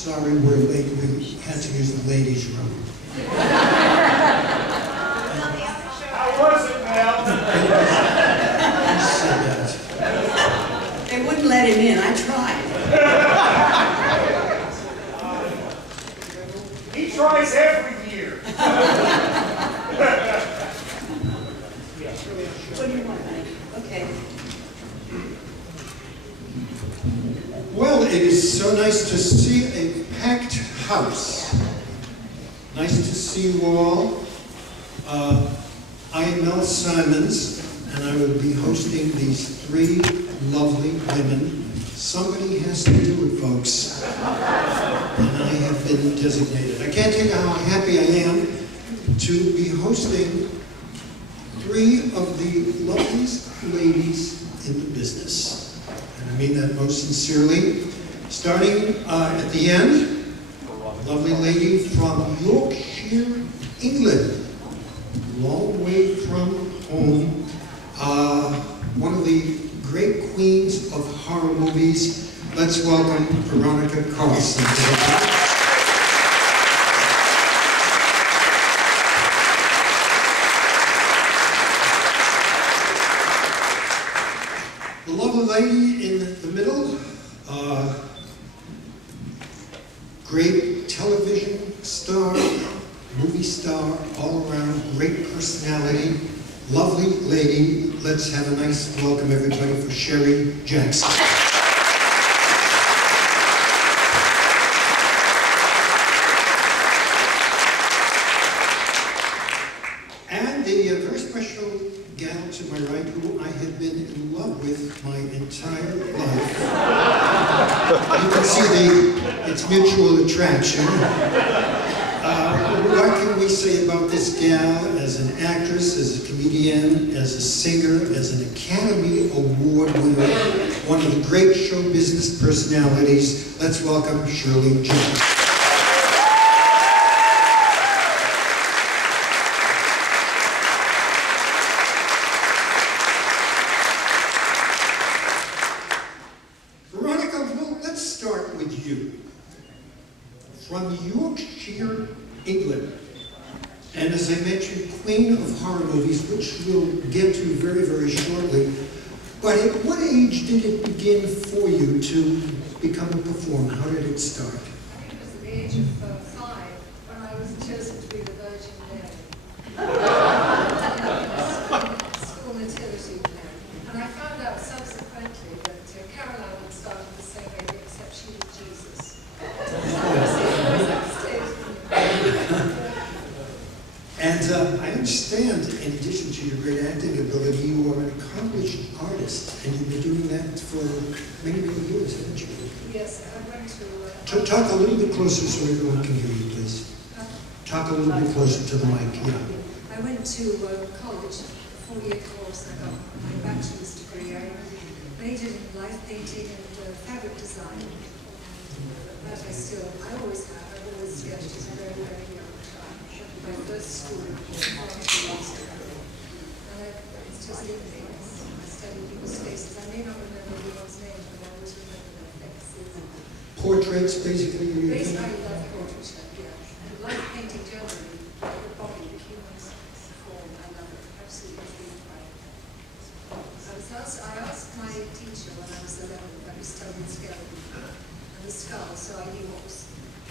Sorry, we're late. We had to use the ladies' room. How was it, Mel? He said that. They wouldn't let him in. I tried. He tries every year. What do you want, honey? Okay. Well, it is so nice to see a packed house. Nice to see you all. I am Mel Simons, and I will be hosting these three lovely women. Somebody has to do it, folks. And I have been designated. I can't tell you how happy I am to be hosting three of the loveliest ladies in the business. And I mean that most sincerely. Starting at the end, a lovely lady from Yorkshire, England. Long way from home. One of the great queens of horror movies. Let's welcome Veronica Carlson. The lovely lady in the middle, great television star, movie star, all around, great personality, lovely lady. Let's have a nice welcome, everybody, for Shirley Jackson. And the very special gal to my right, who I have been in love with my entire life. You can see it's mutual attraction. What can we say about this gal as an actress, as a comedian, as a singer, as an Academy Award winner, one of the great show business personalities? Let's welcome Shirley Jackson. Veronica, well, let's start with you. From Yorkshire, England, and as I mentioned, queen of horror movies, which we'll get to very, very shortly. But at what age did it begin for you to become a performer? How did it start? I think it was at the age of 5 when I was chosen to be the Virgin Mary. School nativity Mary. And I found out subsequently that Caroline had started the same way, except she was Jesus. And I understand, in addition to your great acting ability, you are an accomplished artist, and you've been doing that for many, many years, haven't you? Yes, I went to... Talk a little bit closer so everyone can hear you, please. Talk a little bit closer to the mic, yeah. I went to college, a 4-year course. I got my bachelor's degree. I majored in life painting and fabric design. That I always have. I've always sketched as a very, very young child. My first school was and it's just in me. I study people's faces. I may not remember everyone's name, but I always remember their faces. Portraits, basically. Basically, I love portraiture, yeah. And life painting generally, the body, the human form, I love it. Absolutely beautiful. I asked my teacher when I was 11 that we studied skeleton and the skull, so I knew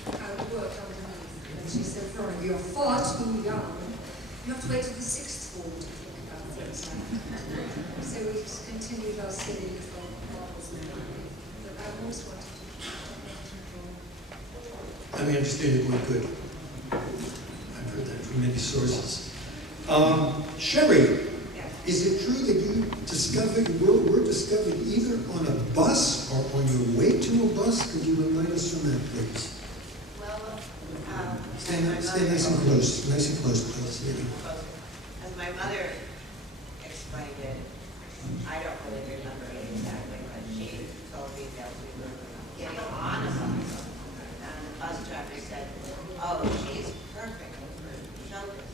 how it worked underneath. And she said, Veronica, you're far too young. You have to wait till the 6th form to think about things like that. So we just continued our silly little models and everything. But I always wanted to. I mean, I understand it quite good. I've heard that from many sources. Sherry, is it true that you were discovered either on a bus or on your way to a bus? Could you enlighten us on that, please? Well, Stay nice and close, please. Yeah. as my mother explained it, I don't really remember it exactly, but she told me that we were getting on a bus, and the bus driver said, "Oh, she's perfect for show business.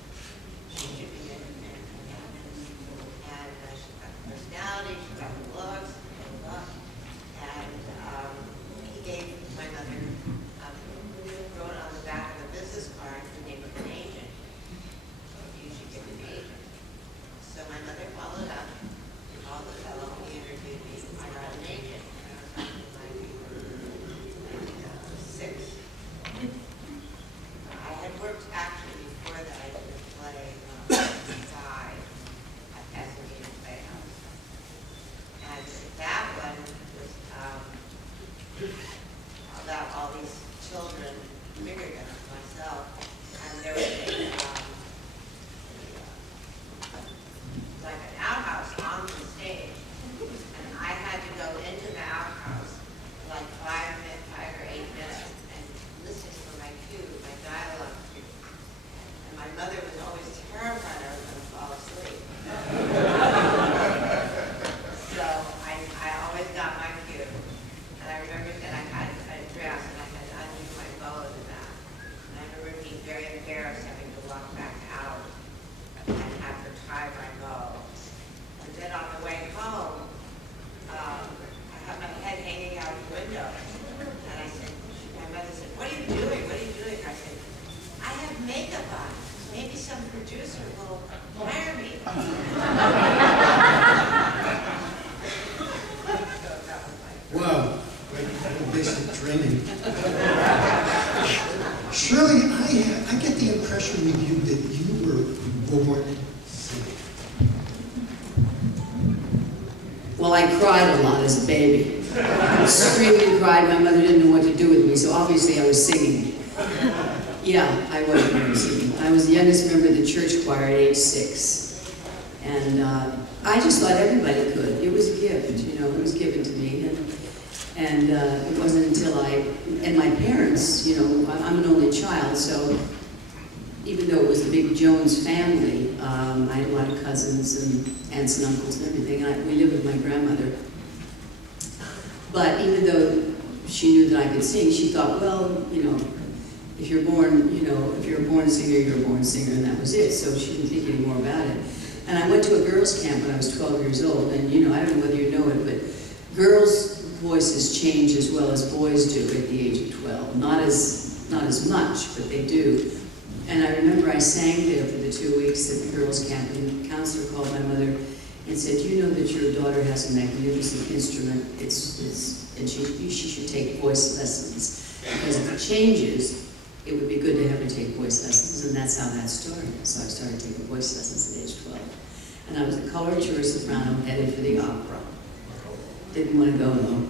She should be in there." And she got the personality, she got the looks, and he gave my mother about all these children, bigger than myself, and there was like an outhouse on the stage, and I had to go into the outhouse like 5 or 8 minutes and listen for my cue, my dialogue cue. And my mother was always terrified I was going to fall asleep. So I always got my cue. And I remember that I had a dress and I had to undo my bow in the back. And I remember being very embarrassed having to walk back out and have her tie my bow. And then on the way home, I had my head hanging out the window. And I said, my mother said, "What are you doing? What are you doing?" I said, "I have makeup on. Maybe some producer will hire me." Wow, great basic training. Shirley, I get the impression with you that you were born singing. Well, I cried a lot as a baby. I screamed and cried. My mother didn't know what to do with me, so obviously I was singing. Yeah, I was born singing. I was the youngest member of the church choir at age 6. And I just thought everybody could. It was a gift, you know, it was given to me. And it wasn't until and my parents, you know, I'm an only child, so even though it was a big Jones family, I had a lot of cousins and aunts and uncles and everything. We lived with my grandmother. But even though she knew that I could sing, she thought, well, you know, if you're born, you know, if you're a born singer, you're a born singer, and that was it. So she didn't think any more about it. And I went to a girls' camp when I was 12 years old, and you know, I don't know whether you know it, but girls' voices change as well as boys do at the age of 12. Not as much, but they do. And I remember I sang there for the 2 weeks at the girls' camp, and the counselor called my mother and said, "You know that your daughter has a magnificent instrument. And she should take voice lessons, because if it changes, it would be good to have her take voice lessons." And that's how that started. So I started taking voice lessons at age 12. And I was a coloratura soprano headed for the opera. Didn't want to go though.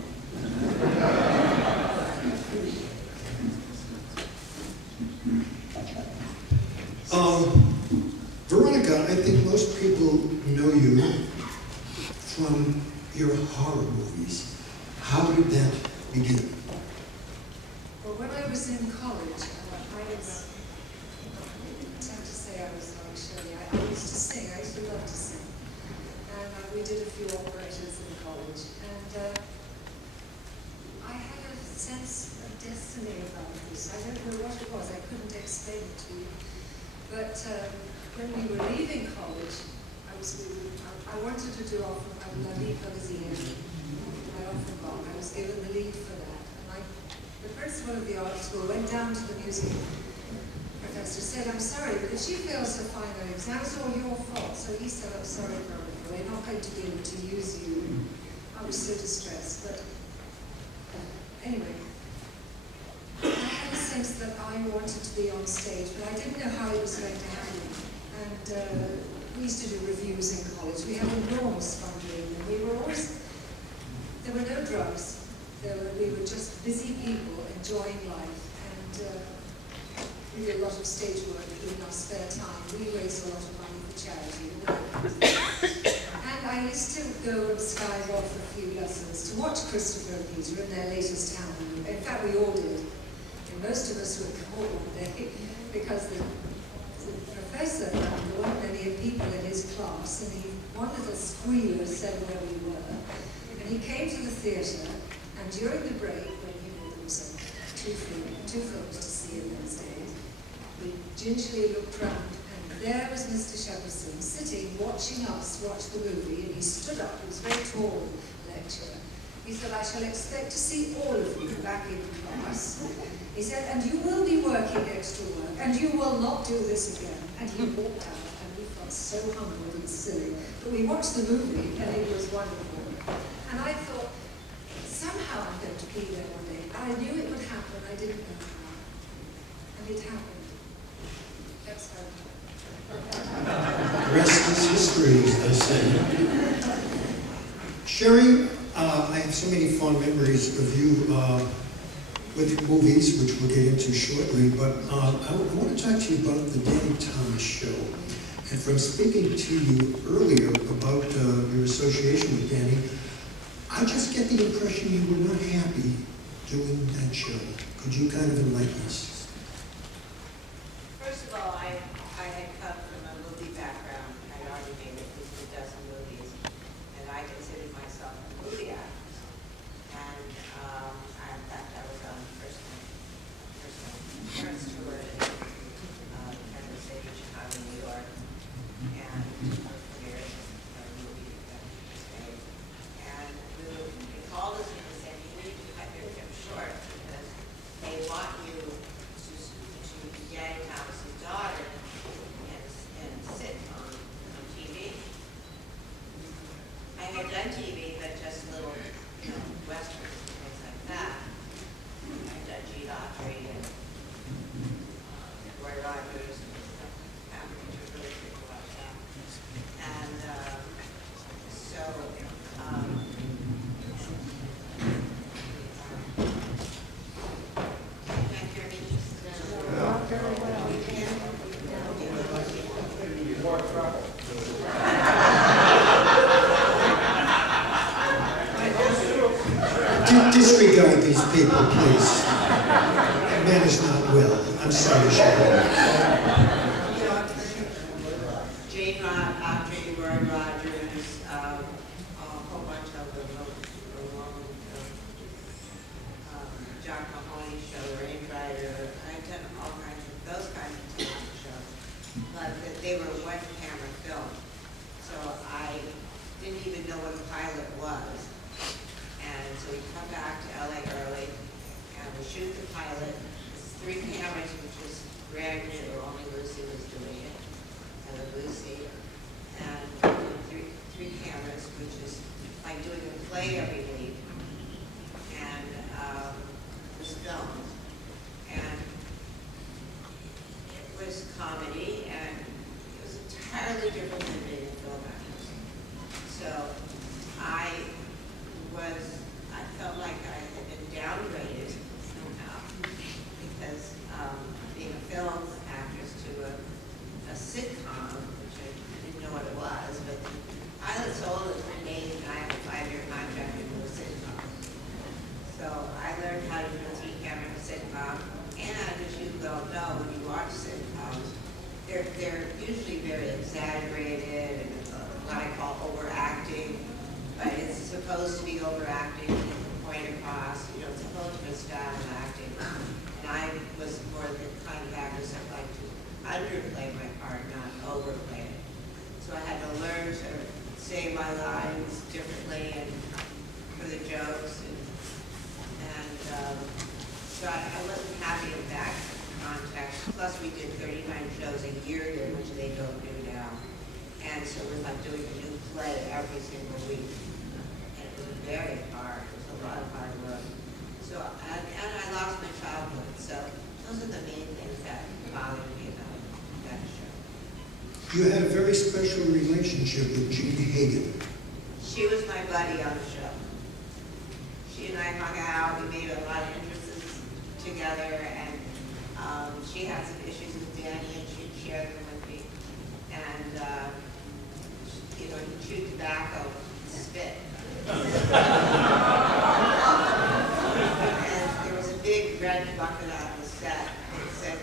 Veronica, I think most people know you from your horror movies. How did that begin? Well, when I was in college, I tend to say I was like Shirley. I used to sing. I used to love to sing. And we did a few operas in college. And I had a sense of destiny about this. I don't know what it was. I couldn't explain it to you. But when we were leaving college, I wanted to do La Vie Parisienne. I was given the lead for that. And the principal of the art school went down to the music professor, said, "I'm sorry, but if she fails her final exam, it's all your fault." So he said, "I'm sorry, Veronica, we're not going to be able to use you." I was so distressed, but anyway. I had a sense that I wanted to be on stage, but I didn't know how it was going to happen. And we used to do reviews in college. We had enormous funding, and we were always, there were no drugs. We were just busy people enjoying life, and we did a lot of stage work in our spare time. We raised a lot of money for charity. And I used to go and skywalk for a few lessons to watch Christopher and Peter in their latest album. In fact, we all did. And most of us would call one day because the professor, there weren't many people in his class, and one little squealer said where we were. And he came to the theatre, and during the break, when there was two films to see in those days, we gingerly looked round, and there was Mr. Shepperson sitting, watching us watch the movie, and he stood up. He was a very tall lecturer. He said, "I shall expect to see all of you back in class." He said, "And you will be working extra work, and you will not do this again." And he walked out, and we felt so humbled and silly. But we watched the movie, and it was wonderful. And I thought, somehow I'm going to be there one day. I knew it would happen, I didn't know how. And it happened. That's how it happened. The rest is history, as they say. Sherry, I have so many fond memories of you with movies, which we'll get into shortly, but I want to talk to you about the Danny Thomas Show. And from speaking to you earlier about your association with Danny, I just get the impression you were not happy doing that show. Could you kind of enlighten us? First of all, I had come from a movie background. I'd already made at least a dozen movies, and I considered myself a movie actor. And in fact, I was on a personal parents tour in Kansas City, Chicago, New York, and premiered a movie that was made. And they called us and said, "You need to cut your trip short because they want you to be Danny Thomas's daughter in a sitcom on TV." I had done TV, but just little, westerns and things like that. I'd done G. Autry and Roy Rogers and stuff like that, which was really cool about that. And so, can't hear me? Disregard these people, please. The man is not well. I'm sorry, Shirley. Jane Autry, Roy Rogers, a whole bunch of them, John Mahoney show, Rain Rider. I've done all kinds of those kinds of television shows, but they were one camera film, so I didn't even know what a pilot was. And so we come back to LA early, and we shoot the pilot. It's 3 cameras, which is brand new. Only Lucy was doing it. I love Lucy. And three cameras, which is like doing a play every week. And it was filmed. And it was comedy, and it was entirely different than being a film actress. So I felt like I had been downgraded somehow because being a film actress to a sitcom, which I didn't know what it was, but the pilot sold it for me, and I had a 5-year contract to do a sitcom. So I learned how to do a 3-camera sitcom, and as you well know, when you watch sitcoms, they're usually very exaggerated and what I call overacting. But it's supposed to be overacting to get the point across. It's supposed to be a style of acting. And I was more the kind of actress that liked to underplay my part, not overplay it. So I had to learn to say my lines differently and for the jokes. And so I wasn't happy in that context. Plus we did 39 shows a year here, which they don't do now. And so it was like doing a new play every single week. And it was very hard. It was a lot of hard work. So, and I lost my childhood. So those are the main things that bothered me about that show. You had a very special relationship with Jean Hagen. She was my buddy on the show. She and I hung out. We made a lot of interests together. And she had some issues with Danny, and she'd share them with me. And he chewed tobacco and spit. And there was a big red bucket on the set. It said,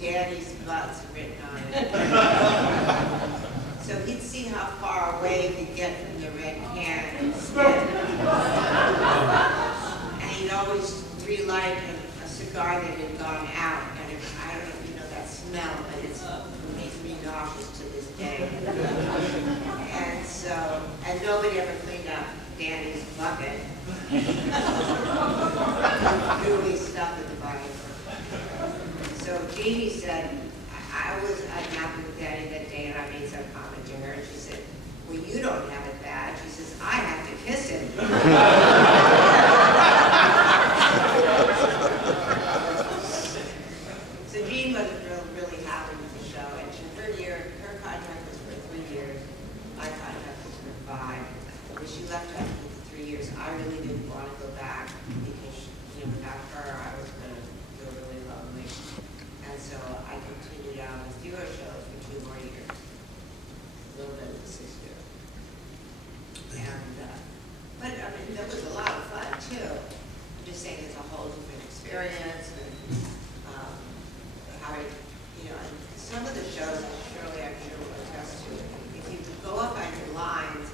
"Danny's butt's" written on it. So he'd see how far away he could get from the red can and spit. And he'd always relight a cigar that had gone out. And I don't know if you know that smell, but it makes me nauseous to this day. And so, and nobody ever cleaned up Danny's bucket. Gooey stuff in the bucket. So Jeannie said, I was unhappy with Danny that day, and I made some comment to her, and she said, "Well, you don't have it bad." She says, "I have to kiss him." So Jean wasn't really happy with the show, and her contract was for 3 years. My contract was for 5. When she left after 3 years, I really didn't want to go back because, without her, I was whole different experience, and how it, and some of the shows, Shirley, I'm sure will attest to, if you go up on your lines,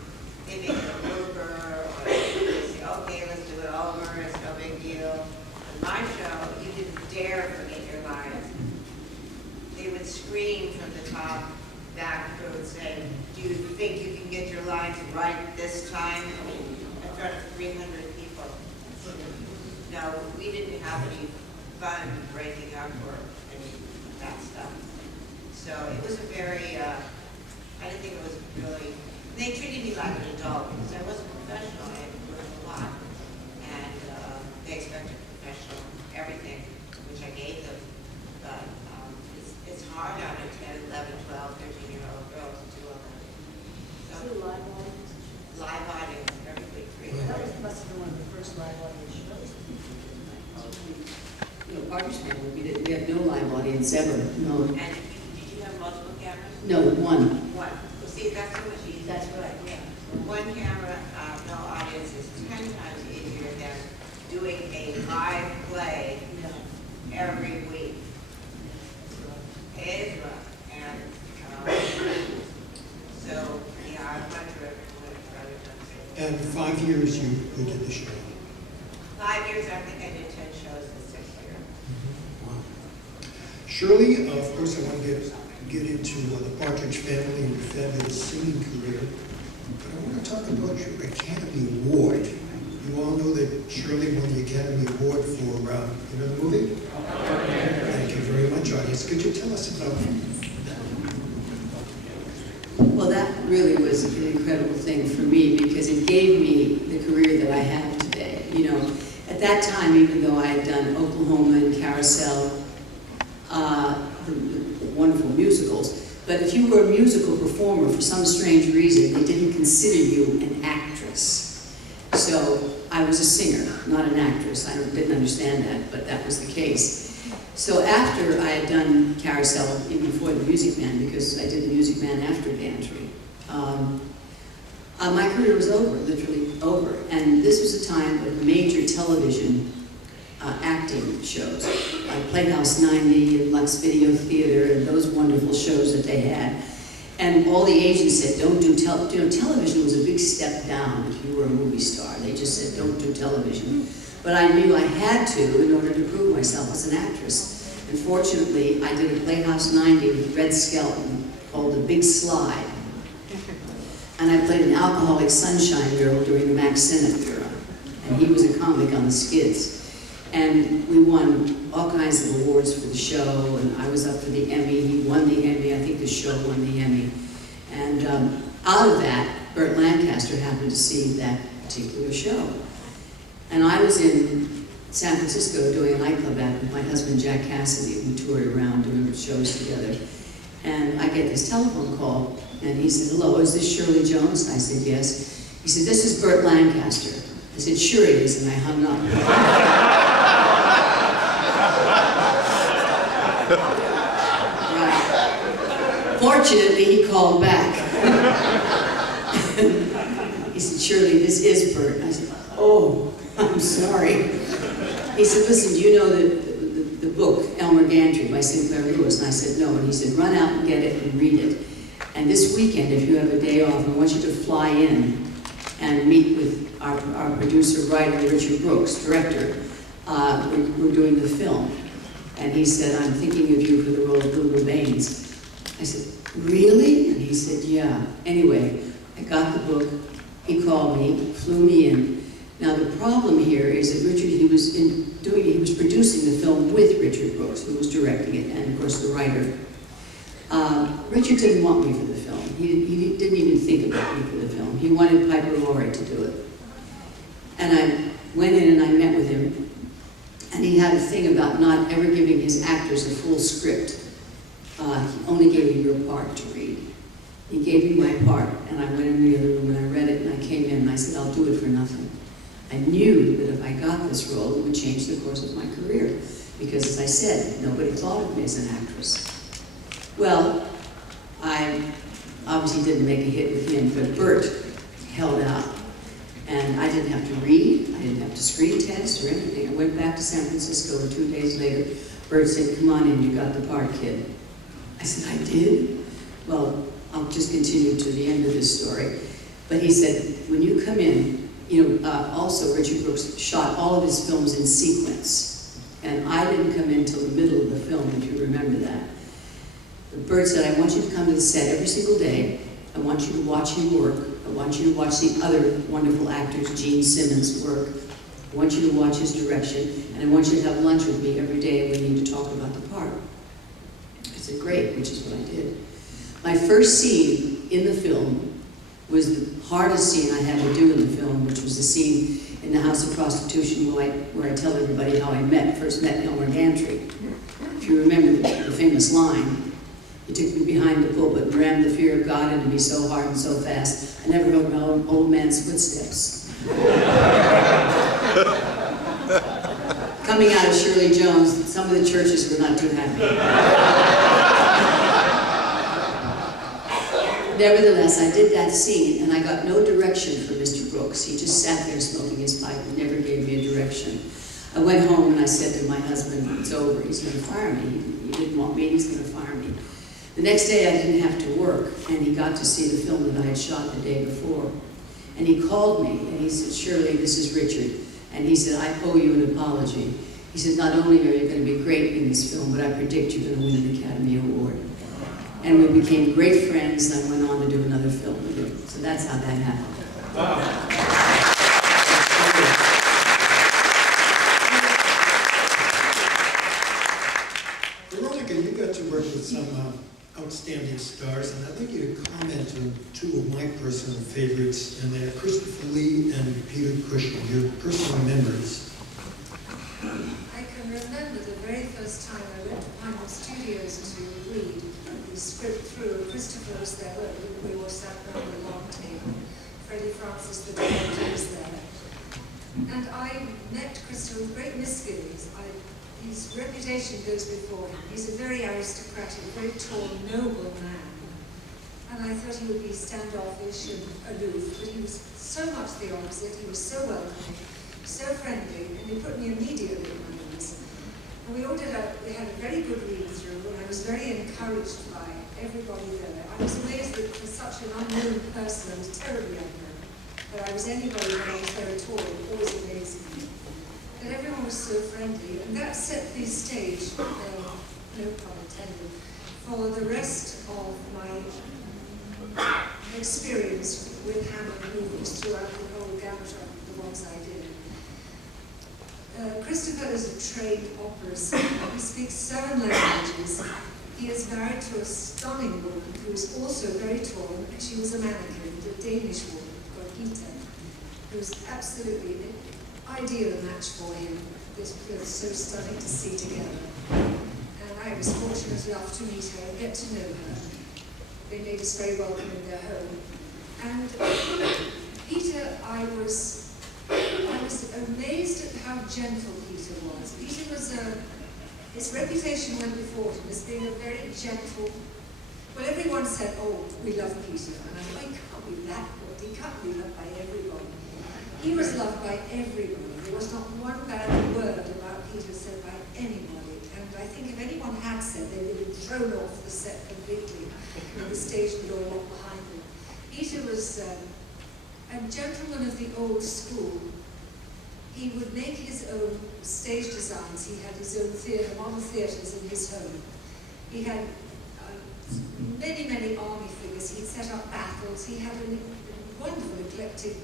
they make it a blooper, or they say, okay, let's do it over, it's no big deal. On my show, you didn't dare forget your lines. They would scream from the top back crew and say, do you think you can get your lines right this time? In front of 300 people. No, we didn't have any fun breaking up or any of that stuff. So it was a very, I didn't think it was really, they treated me like an adult because I wasn't professional. I had learned a lot. And they expected professional everything, which I gave them. But it's hard on a 10, 11, 12, 13-year-old girl to do all that. So, live audience? Live audience every week. Must have been one of the first live audience shows. Partridge Family, we have no live audience ever, no. And did you have multiple cameras? No, one. One. Well, see, that's so much easier. That's right. Yeah. One camera, no audience is 10 times easier than doing a live play every week. It is rough. And so, yeah, I wonder if I would have rather done it. And 5 years you did the show. 5 years, I think I did 10 shows this 6th year. Wow. Shirley, of course, I want to get into the Partridge Family and your fabulous singing career. But I want to talk about your Academy Award. You all know that Shirley won the Academy Award for, the movie? Thank you very much, audience. Could you tell us about it? Well, that really was an incredible thing for me because it gave me the career that I have today. At that time, even though I had done Oklahoma and Carousel, the wonderful musicals, but if you were a musical performer for some strange reason, they didn't consider you an actress. So I was a singer, not an actress. I didn't understand that, but that was the case. So after I had done Carousel, even before the Music Man, because I did the Music Man after Gantry, my career was over, literally over. And this was a time of major television acting shows, like Playhouse 90 and Lux Video Theater and those wonderful shows that they had. And all the agents said, don't do television was a big step down if you were a movie star. They just said, don't do television. But I knew I had to in order to prove myself as an actress. And fortunately, I did a Playhouse 90 with Red Skelton called The Big Slide. And I played an alcoholic sunshine girl during the MANC Senate era. And he was a comic on the skids. And we won all kinds of awards for the show, and I was up for the Emmy. He won the Emmy. I think the show won the Emmy. And out of that, Burt Lancaster happened to see that particular show. And I was in San Francisco doing a nightclub act with my husband, Jack Cassidy. We toured around doing shows together. And I get this telephone call, and he said, hello, is this Shirley Jones? I said, yes. He said, this is Burt Lancaster. I said, sure it is, and I hung up. Right. Fortunately, he called back. He said, Shirley, this is Burt. I said, oh, I'm sorry. He said, listen, do you know the book, Elmer Gantry by Sinclair Lewis? And I said, no. And he said, run out and get it and read it. And this weekend, if you have a day off, I want you to fly in and meet with our producer, writer, Richard Brooks, director. We're doing the film. And he said, I'm thinking of you for the role of Lulu Baines. I said, really? And he said, yeah. Anyway, I got the book. He called me, flew me in. Now the problem here is that Richard, he was producing the film with Richard Brooks, who was directing it, and of course the writer. Richard didn't want me for the film. He didn't even think about me for the film. He wanted Piper Laurie to do it. And I went in and I met with him, and he had a thing about not ever giving his actors a full script. He only gave me your part to read. He gave me my part, and I went in the other room and I read it, and I came in and I said, I'll do it for nothing. I knew that if I got this role, it would change the course of my career. Because as I said, nobody thought of me as an actress. Well, I obviously didn't make a hit with him, but Burt held out. And I didn't have to read, I didn't have to screen test or anything. I went back to San Francisco, and 2 days later, Bert said, "Come on in, you got the part, kid." I said, "I did?" Well, I'll just continue to the end of this story. But he said, when you come in, also Richard Brooks shot all of his films in sequence. And I didn't come in till the middle of the film, if you remember that. But Bert said, "I want you to come to the set every single day. I want you to watch him work. I want you to watch the other wonderful actors, Gene Simmons, work. I want you to watch his direction, and I want you to have lunch with me every day, and we need to talk about the part." I said, "Great," which is what I did. My first scene in the film was the hardest scene I had to do in the film, which was the scene in the House of Prostitution where I tell everybody how I first met Elmer Gantry. If you remember the famous line, "He took me behind the pulpit and rammed the fear of God into me so hard and so fast, I never heard my old man's footsteps." Coming out of Shirley Jones, some of the churches were not too happy. Nevertheless, I did that scene, and I got no direction from Mr. Brooks. He just sat there smoking his pipe and never gave me a direction. I went home and I said to my husband, "It's over, he's going to fire me. He didn't want me, he's going to fire me." The next day I didn't have to work, and he got to see the film that I had shot the day before. And he called me, and he said, "Shirley, this is Richard." And he said, "I owe you an apology." He said, "Not only are you going to be great in this film, but I predict you're going to win an Academy Award." And we became great friends, and I went on to do another film with him. So that's how that happened. Veronica, you got to work with some outstanding stars, and I'd like you to comment on two of my personal favorites, and they're Christopher Lee and Peter Cushing, your personal memories. I can remember the very first time I went to Pinewood Studios to read the script through. Christopher was there, we all sat around the long table. Freddie Francis, the director, was there. And I met Christopher with great misgivings. His reputation goes before him. He's a very aristocratic, very tall, noble man. And I thought he would be standoffish and aloof, but he was so much the opposite. He was so welcoming, so friendly, and he put me immediately at my ease. And we had a very good read-through, and I was very encouraged by everybody there. I was amazed that for such an unknown person, I was terribly unknown, that I was anybody when I was there at all. It always amazed me. That everyone was so friendly, and that set the stage, no pun intended, for the rest of my experience with Hammer movies throughout the whole gamut of the ones I did. Christopher is a trained opera singer. He speaks 7 languages. He is married to a stunning woman who is also very tall, and she was a mannequin, a Danish woman called Gita, who was absolutely an ideal match for him. This was so stunning to see together. And I was fortunate enough to meet her and get to know her. They made us very welcome in their home. And Peter, I was amazed at how gentle Peter was. Peter was his reputation went before him as being a very gentle. Well, everyone said, "Oh, we love Peter," and I thought, "He can't be that good. He can't be loved by everybody." He was loved by everybody. There was not one bad word about Peter said by anybody. And I think if anyone had said, they would have been thrown off the set completely, and the stage would all walk behind them. Peter was a gentleman of the old school. He would make his own stage designs. He had his own theatre, model theatres in his home. He had many, many army figures. He'd set up battles. He had a wonderful eclectic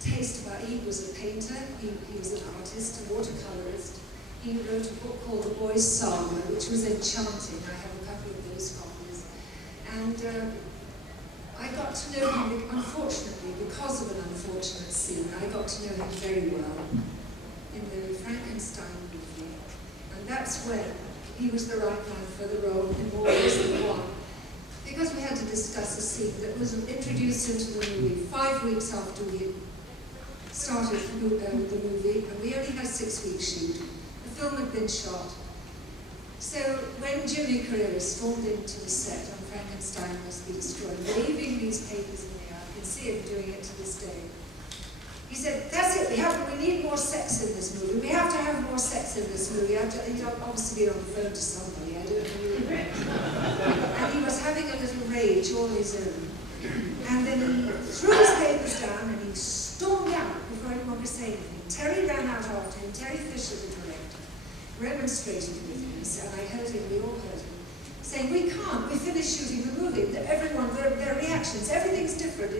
taste about. He was a painter. He was an artist, a watercolorist. He wrote a book called The Boy's Saga, which was enchanting. I have a copy of those copies. And I got to know him, unfortunately, because of an unfortunate scene. I got to know him very well in the Frankenstein movie. And that's when he was the right man for the role in more ways than one. Because we had to discuss a scene that was introduced into the movie 5 weeks after we started the movie, and we only had 6 weeks shoot. The film had been shot. So when Jimmy Carrera stormed into the set on Frankenstein Must Be Destroyed, waving these papers in the air, I can see him doing it to this day. He said, that's it, we need more sex in this movie. We have to have more sex in this movie. He'd obviously been on the phone to somebody, I don't know who. And he was having a little rage all his own. And then he threw his papers down and he stormed out before anyone could say anything. Terry ran out after him. Terry Fisher, the director, remonstrated with him. And I heard him, we all heard him, saying, we finished shooting the movie. Everyone, their reactions, everything's different.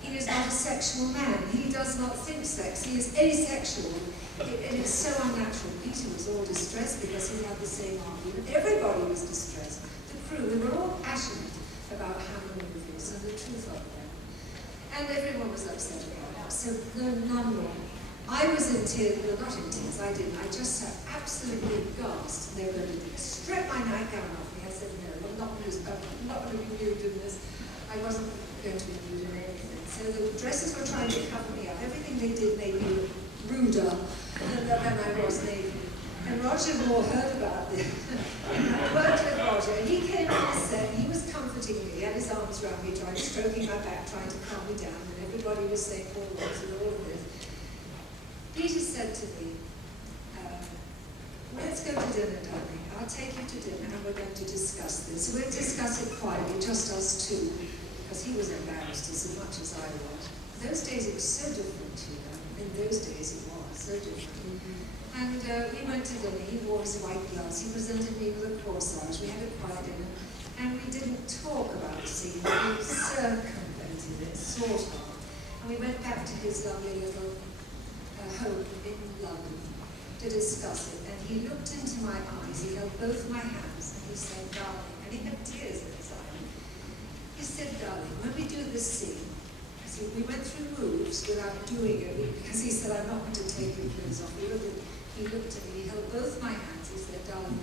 He is not a sexual man. He does not think sex. He is asexual. It is so unnatural. Peter was all distressed because he had the same argument. Everybody was distressed. The crew, they were all passionate about Hammer movies and the truth of them. And everyone was upset about it. So none more. I was in tears, well not in tears, I didn't. I just sat absolutely aghast. They were going to strip my nightgown off me. I said, no, I'm not going to be nude in this. I wasn't going to be nude in anything. So the dresses were trying to cover me up. Everything they did made me look ruder than I was naked. And Roger Moore heard about this. I worked with Roger, and he came on the set, and he was comforting me. He had his arms around me, stroking my back, trying to calm me down, and everybody was saying all words and all of this. Peter said to me, let's go to dinner, darling. I'll take you to dinner, and we're going to discuss this. We'll discuss it quietly, just us two, because he was embarrassed as much as I was. Those days it was so different, you know. In those days it was so different. And we went to dinner. He wore his white gloves. He presented me with a corsage. We had a quiet dinner. And we didn't talk about the scene. We circumvented it, sort of. And we went back to his lovely little home in London to discuss it. And he looked into my eyes. He held both my hands. And he said, darling. And he had tears in his eyes. He said, darling, when we do this scene, we went through moves without doing it, because he said, I'm not going to take your clothes off. He looked at me, he held both my hands, he said, darling,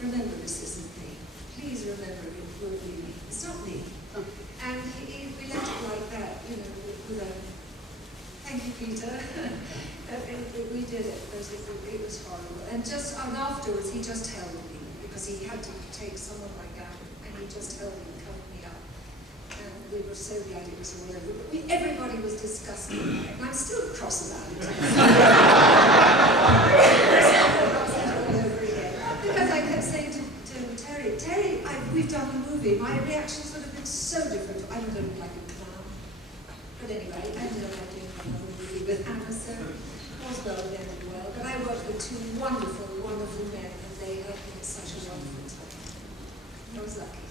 remember this isn't me. Please remember it won't be me. It's not me. And we left it like that, you know, with a, thank you, Peter. We did it, but it was horrible. And afterwards, he just held me, because he had to take some of my gown, and he just held me and covered me up. And we were so glad it was all over. But everybody was disgusted about it. And I'm still cross about it. all over again. Because I kept saying to Terry, we've done the movie. My reactions would have been so different. I would have looked like a clown. But anyway, I ended up doing another movie with Hannah, so it was well and ended well. But I worked with two wonderful, wonderful men, and they helped me at such a wonderful time. I was lucky.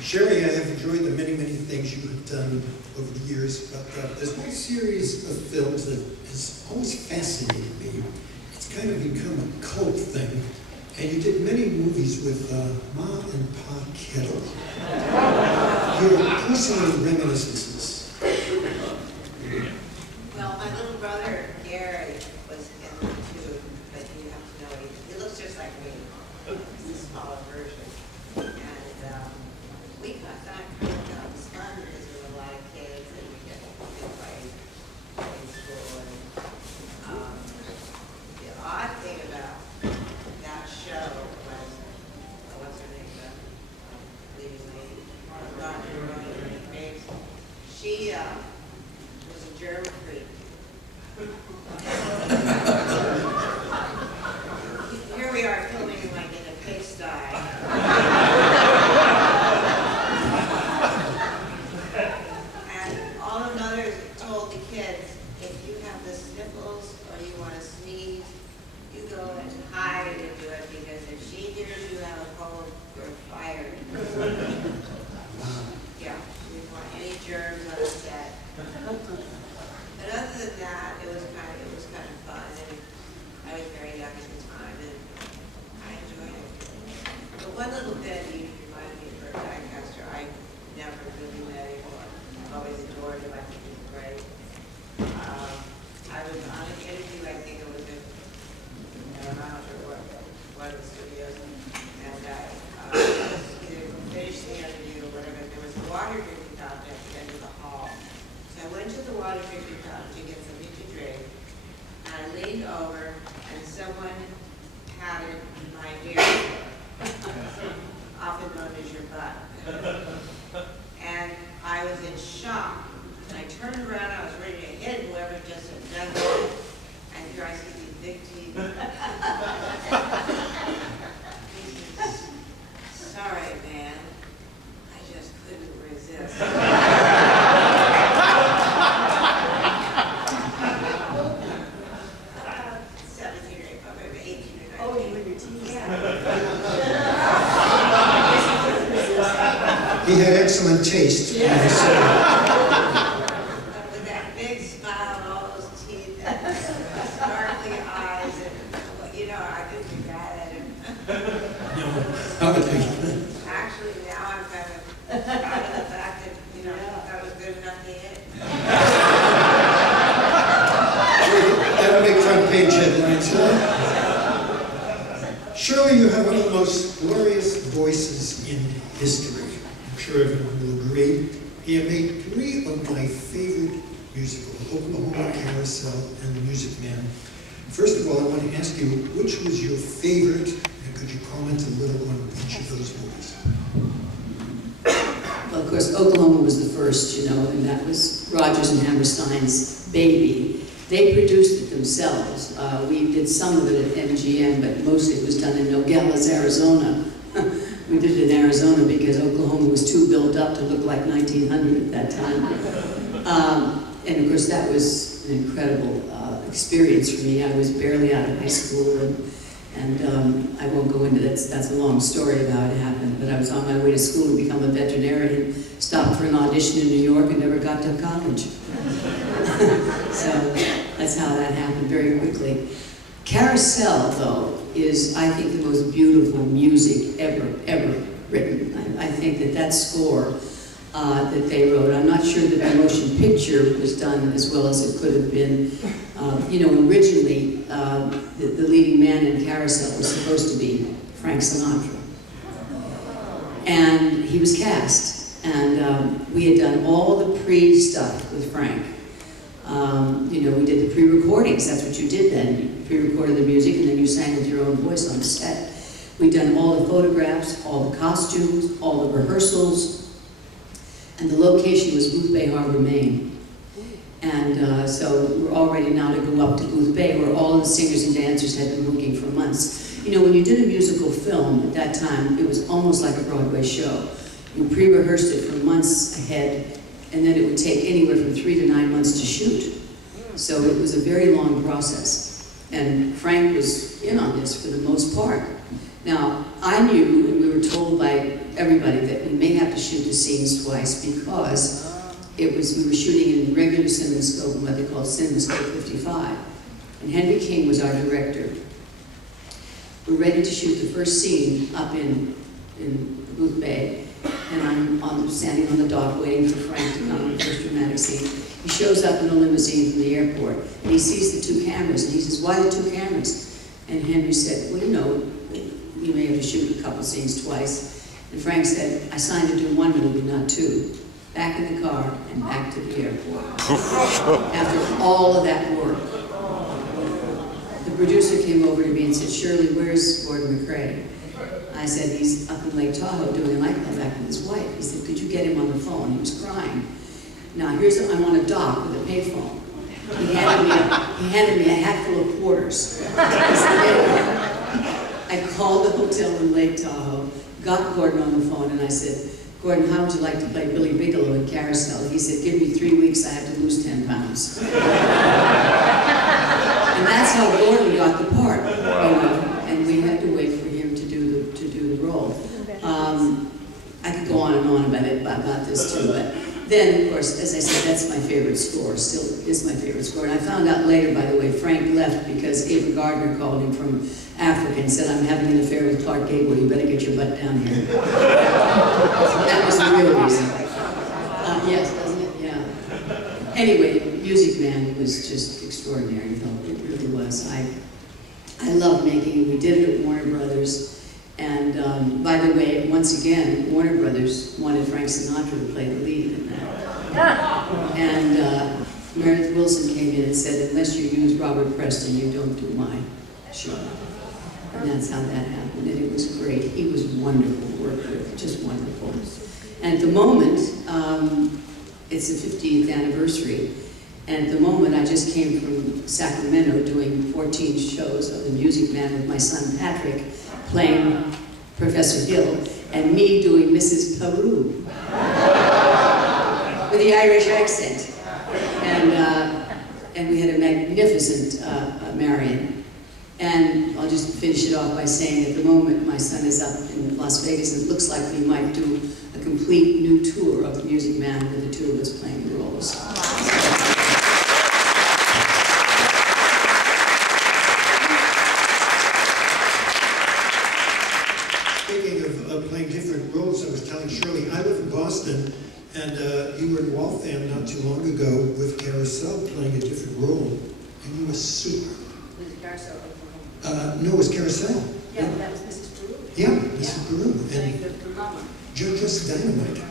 Shirley, I have enjoyed the many, many things you have done over the years, but there's one series of films that has always fascinated me. It's kind of become a cult thing, and you did many movies with Ma and Pa Kettle. Your personal reminiscences. Well, my little brother, Gary, was in it too, but you have to know, he looks just like me. He's a smaller version. And we got that kind of fun because there were a lot of kids and we get to play in school. And the odd thing about that show was, what's her name, leading lady, Veronica, she was a germ freak. Here we are filming like in a pigsty. And all the mothers told the kids, if you have the sniffles or you want to sneeze, you go and hide and do it, because if she hears you have a cold, you're fired. Yeah, we didn't want any germs on the set. But other than that, it was kind of fun, and I was very young at the time, and I enjoyed it. But one little bit you reminded me of Bert Lancaster. I never really met him, or I've always adored him. I think he's great. I was on an interview, I think it was in Paramount or one of the studios, and I either finished the interview or whatever. There was a water drinking fountain at the end of the hall. So I went to the water drinking fountain to get something to drink, and I leaned over, and someone had it in my ear. was in shock. And I turned around, I was ready to hit whoever just had done that. And here I see these big teeth. He says, sorry, man. I just couldn't resist. 17 or 18 or 19. Oh, you and your teeth. Yeah. He had excellent taste. With that big smile and all those teeth and sparkly eyes and, you know, I could be mad at him. No, hardly. Actually, now I'm kind of proud of the fact that, you know, that was good enough to hit. That'll make front page headlines, huh? Shirley, you have one of the most glorious voices in history. I'm sure everyone will agree. You made 3 of my favorite musicals, Oklahoma, Carousel, and The Music Man. First of all, I want to ask you, which was your favorite, and could you comment a little on each of those movies? Well, of course, Oklahoma was the first, you know, and that was Rodgers and Hammerstein's baby. They produced it themselves. We did some of it at MGM, but mostly it was done in Nogales, Arizona. We did it in Arizona because Oklahoma was too built up to look like 1900 at that time. And of course, that was an incredible experience for me. I was barely out of high school, and I won't go into that. That's a long story of how it happened. But I was on my way to school to become a veterinarian, stopped for an audition in New York, and never got to college. So that's how that happened very quickly. Carousel, though, is, I think, the most beautiful music ever written. I think that score that they wrote, I'm not sure that the motion picture was done as well as it could have been. You know, originally, the leading man in Carousel was supposed to be Frank Sinatra. And he was cast, and we had done all the pre-stuff with Frank. You know, we did the pre-recordings, that's what you did then. You pre-recorded the music and then you sang with your own voice on the set. We'd done all the photographs, all the costumes, all the rehearsals, and the location was Booth Bay Harbor, Maine. And so we're all ready now to go up to Booth Bay, where all of the singers and dancers had been working for months. You know, when you did a musical film at that time, it was almost like a Broadway show. You pre-rehearsed it for months ahead, and then it would take anywhere from 3 to 9 months to shoot. So it was a very long process. And Frank was in on this for the most part. Now, I knew, and we were told by everybody, that we may have to shoot the scenes twice because we were shooting in regular CinemaScope and what they call CinemaScope 55. And Henry King was our director. We're ready to shoot the first scene up in Booth Bay. And I'm standing on the dock waiting for Frank to come in the first dramatic scene. He shows up in a limousine from the airport, and he sees the 2 cameras, and he says, "Why the 2 cameras?" And Henry said, "Well, you know, you may have to shoot a couple scenes twice." And Frank said, "I signed to do 1 movie, not 2. Back in the car and back to the airport. After all of that work. The producer came over to me and said, "Shirley, where's Gordon McCrae?" I said, "He's up in Lake Tahoe doing a nightclub act with his wife." He said, "Could you get him on the phone?" He was crying. Now, I'm on a dock with a payphone. He handed me a hat full of quarters. I called the hotel in Lake Tahoe, got Gordon on the phone, and I said, "Gordon, how would you like to play Billy Bigelow in Carousel?" He said, "Give me 3 weeks, I have to lose 10 pounds. And that's how Gordon got the part. And we had to wait for him to do the role. I could go on and on about this too, but then, of course, as I said, that's my favorite score, still is my favorite score. And I found out later, by the way, Frank left because Ava Gardner called him from Africa and said, "I'm having an affair with Clark Gable, you better get your butt down here." So that was the real reason. Yes, doesn't it? Yeah. Anyway, Music Man was just extraordinary, though. It really was. I loved making it. We did it at Warner Brothers. And by the way, once again, Warner Brothers wanted Frank Sinatra to play the lead in that. And Meredith Willson came in and said, "Unless you use Robert Preston, you don't do my show." And that's how that happened. And it was great. He was wonderful to work with, just wonderful. And at the moment, it's the 50th anniversary. And at the moment, I just came from Sacramento doing 14 shows of The Music Man with my son Patrick playing Professor Hill, and me doing Mrs. Peru with the Irish accent. And we had a magnificent Marion. And I'll just finish it off by saying at the moment my son is up in Las Vegas, and it looks like we might do a complete new tour of The Music Man with the two of us playing the roles. Speaking of playing different roles, I was telling Shirley, I live in Boston, and you were in Waltham not too long ago with Carousel playing a different role, and you were super. Was it Carousel, Oklahoma? No, it was Carousel. Yeah, that was Mrs. Peru. Yeah, Mrs. Peru. Playing And the mama. just dynamite.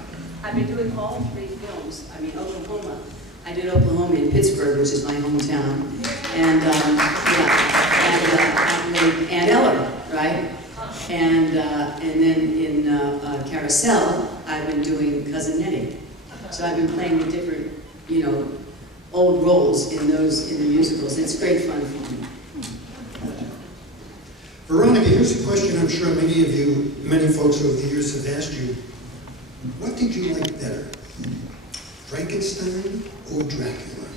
I've been doing all 3 films. I mean, Oklahoma. I did Oklahoma in Pittsburgh, which is my hometown, and Aunt Ella, right? And then in Carousel, I've been doing Cousin Nettie. So I've been playing the different, old roles in the musicals. It's great fun for me. Veronica, here's a question I'm sure many folks over the years have asked you. What did you like better, Frankenstein or Dracula?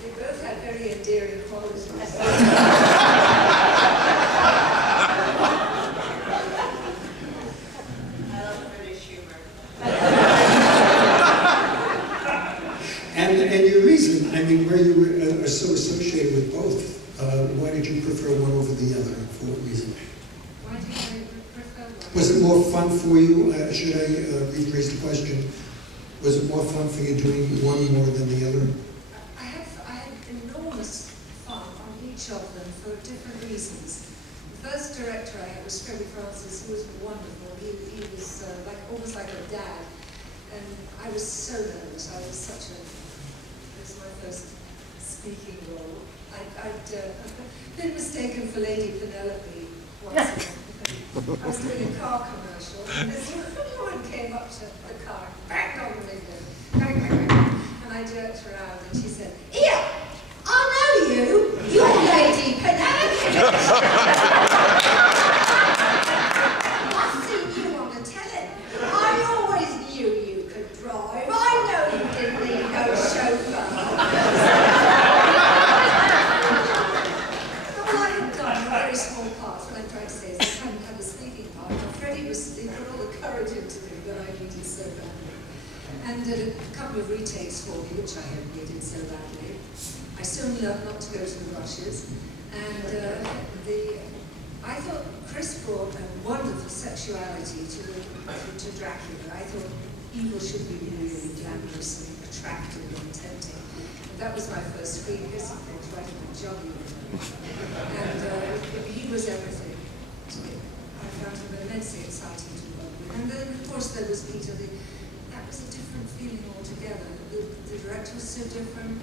They both had very endearing qualities. I love British humor. And your reason, where you are so associated with both, why did you prefer one over the other? For what reason? Why do you prefer one? Was it more fun for you? Should I rephrase the question? Was it more fun for you doing one more than the other? I had enormous fun on each of them for different reasons. The first director I had was Shirley, who was wonderful. He was almost like a dad, and I was so nervous. It was my first speaking role. I'd been mistaken for Lady Penelope once. I was doing a car commercial, and this woman came up to the car and banged on the window. Bang, bang, bang. And I jerked her out, and she said, "Here, I know you. You're Lady Penelope. I've seen you on the telly. I always knew you could drive. I know you didn't need no chauffeur." All I had done, a very small part, what I'm trying to say is I hadn't had a speaking part. Freddie put all the courage into me that I needed so badly. And did a couple of retakes for me, which I had needed so badly. I soon learned not to go to the rushes. And I thought Chris brought a wonderful sexuality to Dracula. I thought evil should be really glamorous and attractive and tempting. And that was my first screen kiss, of course, right in the jugular. And he was everything to me. I found him immensely exciting to work with. And then, of course, there was Peter. That was a different feeling altogether. The director was so different.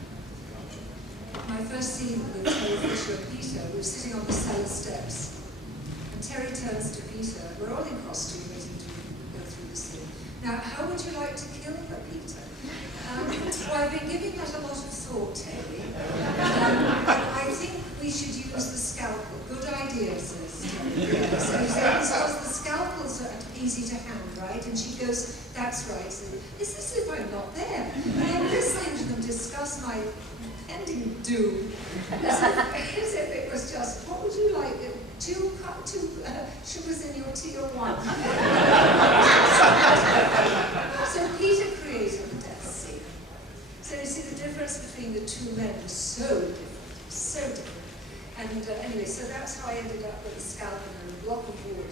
My first scene with Terry Fisher and Peter, we were sitting on the cellar steps. And Terry turns to Peter. We're all in costume waiting to go through the scene. Now, how would you like to kill her, Peter? Well, I've been giving that a lot of thought, Terry. I think we should use the scalpel. Good idea, says Terry. So he says, because the scalpels are easy to hand, right? And she goes, that's right. So, it's as if I'm not there. And I'm listening to them discuss my pending doom. As if it was just, what would you like? Two sugars in your tea or one? So Peter created the death scene. So you see the difference between the two men was so different, so different. And anyway, so that's how I ended up with a scalpel and a block of wood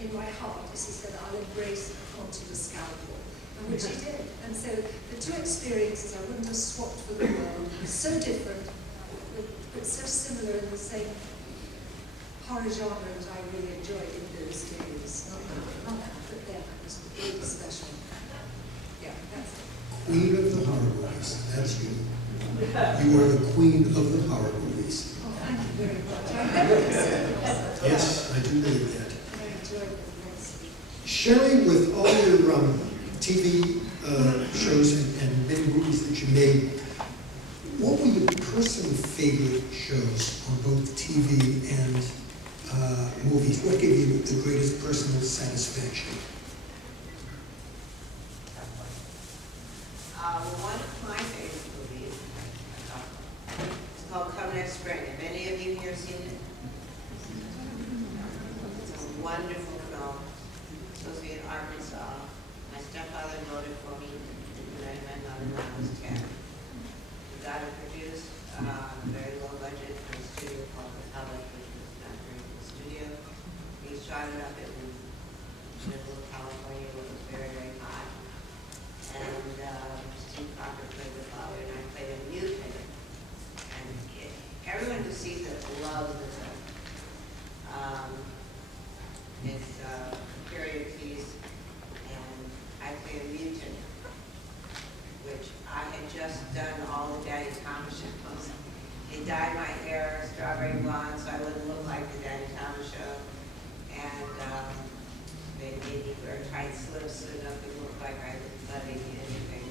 in my heart, as he said, I'll embrace onto the scalpel, and which he did. And so the two experiences I wouldn't have swapped for the world, so different, but so similar in the same horror genre that I really enjoyed in those days. Not that, but then it was really special. Yeah, that's it. Queen of the horror movies, that's you. You are the queen of the horror movies. Oh, thank you very much. I never considered myself. Yes, I do believe that. I enjoyed them immensely. Shirley, with all your TV shows and many movies that you made, what were your personal favorite shows on both TV and movies? What gave you the greatest personal satisfaction? One of my favorite movies is called Come Next Spring. Have any of you here seen it? It's a wonderful film. It's supposed to be in Arkansas. My stepfather wrote it for me when I met my mother when I was 10. We got it produced, very low budget, in a studio called The Public, which was not very good studio. We shot it up in the middle of California where it was very, very hot. And Steve Crocker played the father, and I played a mute in it. And everyone who sees it loves the film. It's a period piece, and I play a mute in it, which I had just done all the Danny Thomas shows. They dyed my hair strawberry blonde so I wouldn't look like the Danny Thomas show. And they made me wear tight slips so nothing looked like I was letting anything.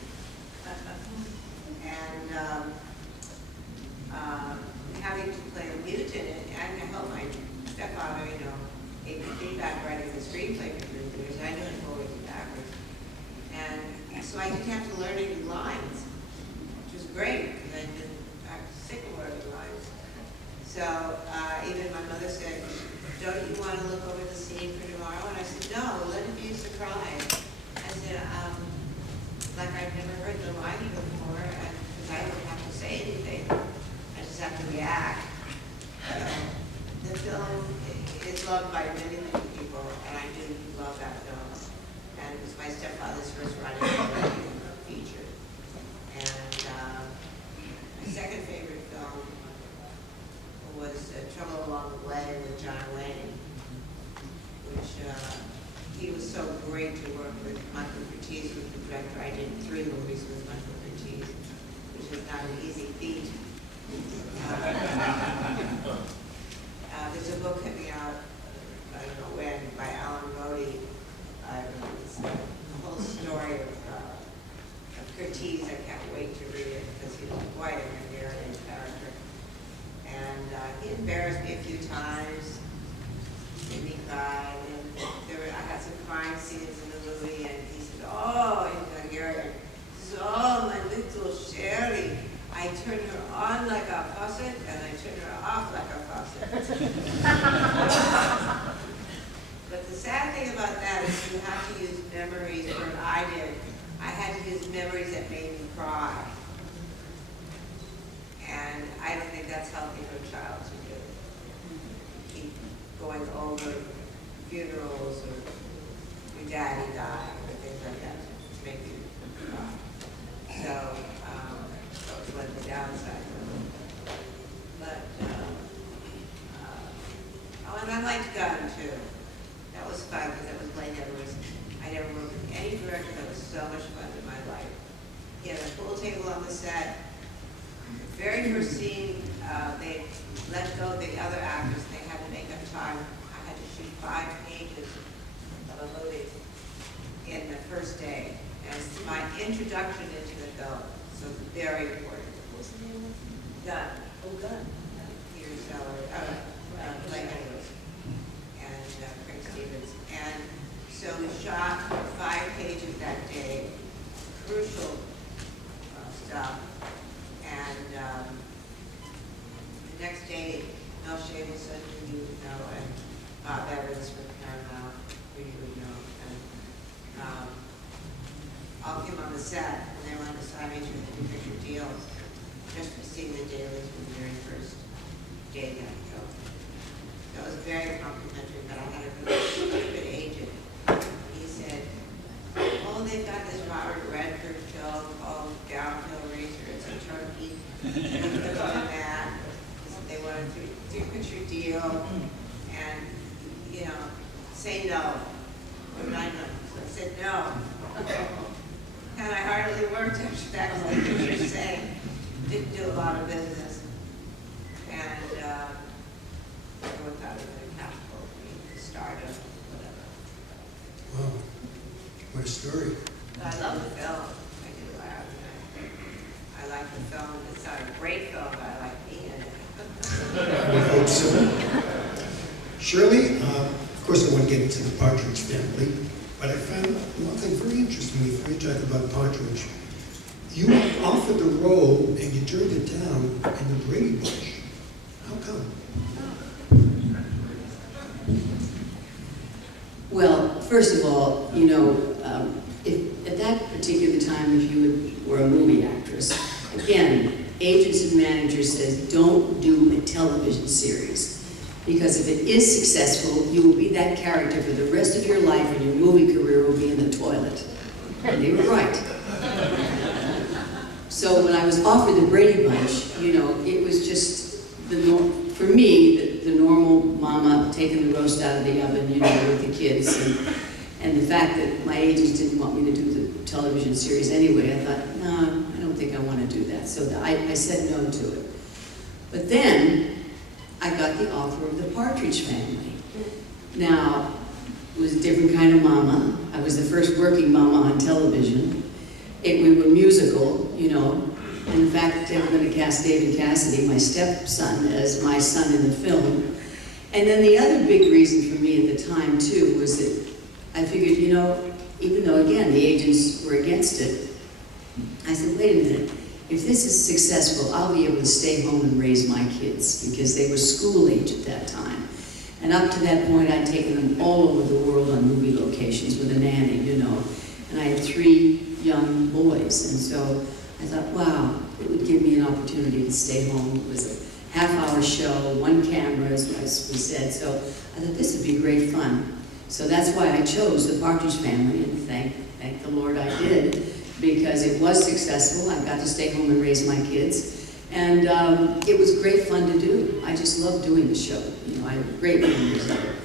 And having to play a mute in it, and I helped my stepfather, gave me feedback writing the screenplay for the years. I knew it forwards and backwards. And so I didn't have to learn any lines, which was great, because I was sick of learning lines. So even my mother said, don't you want to look over the scene for tomorrow? And I said, no, let it be a surprise. I said, like I've never heard the line before, and because I don't have to say anything. I just have to react. The film is loved by many, many people, and I do love that film. And it was my stepfather's first running feature. And my second favorite film was Trouble Along the Way with John Wayne, which he was so great to work with. Michael Curtiz was the director. I did 3 movies with Michael Curtiz, which was not an easy feat. There's a book coming out, I don't know when, by Alan Rode. It's the whole story of Curtiz. I can't wait to read it because he's quite a Hungarian character. And he embarrassed me a few times, made me cry. And I had some crying scenes in the movie, and he said, oh, in Hungarian, he said, oh, my little Shirley. I turned her on like a faucet, and I turned her off like a faucet. But the sad thing about that is you have to use memories, or I did. I had to use memories that made me cry. And I don't think that's healthy for a child to do. Keep going over funerals or your daddy died or things like that to make you cry. So that was one of the downsides of it. But, and I liked Gunn too. That was fun because that was Blaine Edwards. I never worked with any director that was so much fun in my life. He had a pool table on the set. The very first scene, they let go of the other actors. They had to make up time. I had to shoot 5 pages of a movie in the first day. And it's my introduction into the film. So it's very important. What's the name of it? Gunn. Oh, Gunn. Peter Sellers. Blaine Edwards. And Craig Stevens. And so we shot 5 pages that day. Crucial stuff. And the next day, Mel Shabelson, who you would know, and Bob Evans from Paramount, who you would know, and all came on the set, and they wanted to sign me to a 2-picture deal, just for seeing the dailies from the very first day that I go. That was very complimentary, but I had a really stupid agent. He said, oh, they've got this Robert Redford film called Downhill Racer. It's a turkey. They wanted that. They wanted a 3-picture deal. And, say no. Or 9 months. I said no. And I hardly worked after that because like you were saying, didn't do a lot of business. And everyone thought it was a capital for me to start or whatever. Wow. What a story. I love the film. I do. I like the film. It's not a great film, but I like being in it. We hope so. Shirley, of course I want to get into the Partridge Family, but I found one thing very interesting before you talk about Partridge. You were offered the role and you turned it down in the Brady Bunch. How come? Well, first of all, you know, if, at that particular time, if you were a movie actress, again, agents and managers says, don't do a television series. Because if it is successful, you will be that character for the rest of your life and your movie career will be in the toilet. And they were right. So when I was offered the Brady Bunch, you know, it was just for me, the normal mama taking the roast out of the oven, you know, with the kids. And the fact that my agents didn't want me to do the television series anyway, I thought, no, I don't think I want to do that. So I said no to it. But then I got the offer of the Partridge Family. Now, it was a different kind of mama. I was the first working mama on television. We were musical, you know. And in fact, they were going to cast David Cassidy, my stepson, as my son in the film. And then the other big reason for me at the time, too, was that I figured, you know, even though, again, the agents were against it, I said, wait a minute. If this is successful, I'll be able to stay home and raise my kids, because they were school age at that time. And up to that point, I'd taken them all over the world on movie locations with a nanny, you know. And I had 3 young boys, and so I thought, wow, it would give me an opportunity to stay home. It was a half-hour show, 1 camera, as we said, so I thought this would be great fun. So that's why I chose the Partridge Family, and thank the Lord I did, because it was successful. I got to stay home and raise my kids, and it was great fun to do. I just loved doing the show. You know, I had great memories of it.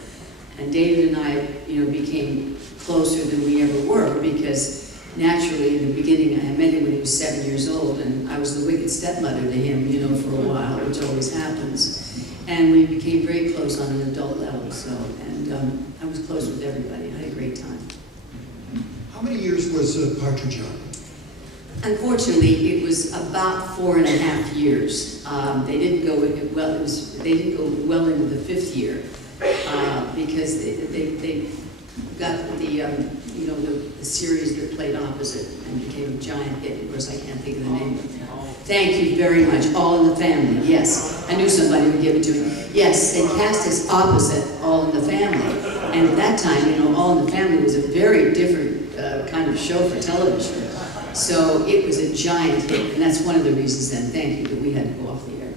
And David and I, you know, became closer than we ever were, because naturally, in the beginning, I met him when he was 7 years old, and I was the wicked stepmother to him, you know, for a while, which always happens. And we became very close on an adult level, so, and I was close with everybody. I had a great time. How many years was Partridge on? Unfortunately, it was about 4.5 years. They didn't go well. They didn't go well into the 5th year because they got the you know, the series that played opposite and became a giant hit. Of course, I can't think of the name of it now. Thank you very much. All in the Family. Yes, I knew somebody would give it to me. Yes, they cast us opposite All in the Family, and at that time, you know, All in the Family was a very different kind of show for television. So it was a giant hit, and that's one of the reasons then, thank you, that we had to go off the air.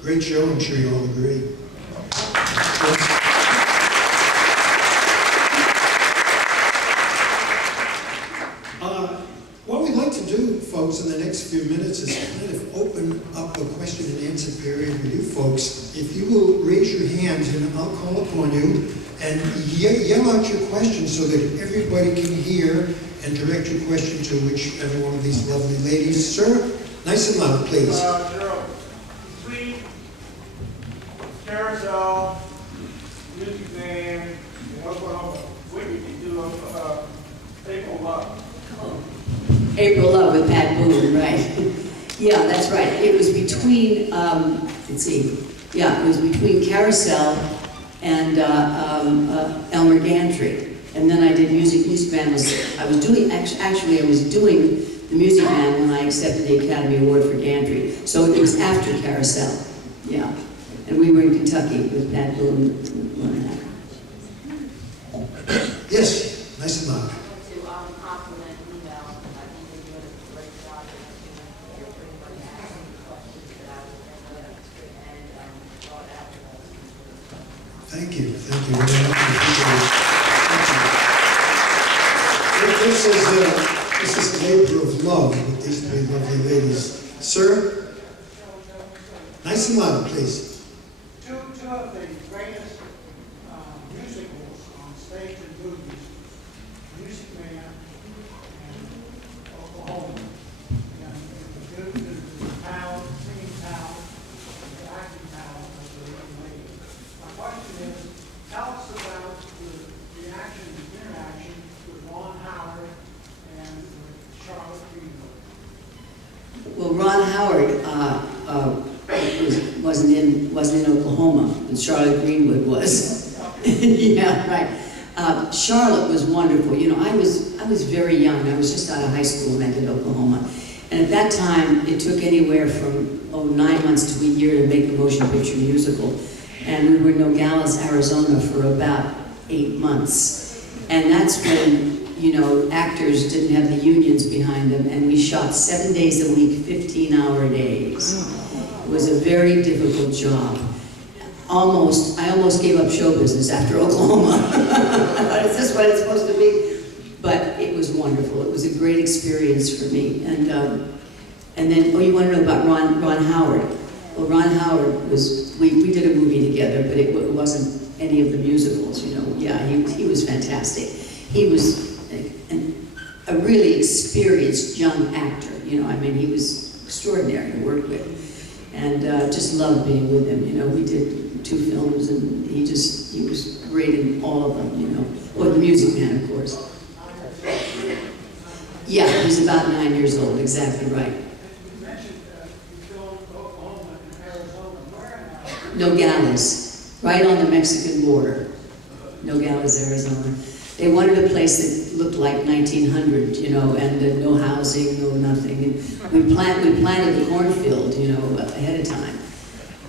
Great show, I'm sure you all agree. What we'd like to do, folks, in the next few minutes is kind of open up a question and answer period with you folks. If you will raise your hands, and I'll call upon you, and yell out your question so that everybody can hear and direct your question to whichever one of these lovely ladies. Sir, nice and loud, please. Shirley, sweet, carousel, music band, in Oklahoma. When did you do April Love? April Love with Pat Boone, right? Yeah, that's right. It was between, let's see, yeah, it was between Carousel and Elmer Gantry. And then I did Music Band. I was doing the Music Band when I accepted the Academy Award for Gantry. So it was after Carousel, yeah. And we were in Kentucky with Pat Boone. Yes, nice and loud. To compliment email, I think you're doing a great job, and you're pretty much asking the questions that I was and brought out. Thank you very much. This is a labor of love with these 3 lovely ladies. Sir, nice and loud, please. Two of the greatest musicals on stage and movies, Music Man and Oklahoma. And due to the talent, singing talent, the acting talent of the young lady. My question is, tell us about the reaction, interaction with wasn't in Oklahoma, but Charlotte Greenwood was. Yeah, right. Charlotte was wonderful. You know, I was very young. I was just out of high school when I did Oklahoma. And at that time, it took anywhere from 9 months to a year to make a motion picture musical. And we were in Nogales, Arizona for about 8 months. And that's when, you know, actors didn't have the unions behind them, and we shot 7 days a week, 15-hour days. It was a very difficult job. I almost gave up show business after Oklahoma. Is this what it's supposed to be? But it was wonderful. It was a great experience for me. And then, you want to know about Ron Howard? Well, Ron Howard was, we did a movie together, but it wasn't any of the musicals, you know. Yeah, he was fantastic. He was a really experienced young actor, you know. I mean, he was extraordinary to work with. And just loved being with him, you know. We did 2 films, and he was great in all of them, you know. Or The Music Man, of course. Yeah, he was about 9 years old, exactly right. You mentioned you filmed Oklahoma and Arizona. Where in Nogales, right on the Mexican border. Nogales, Arizona. They wanted a place that looked like 1900, you know, and no housing, no nothing. And we planted the cornfield, you know, ahead of time.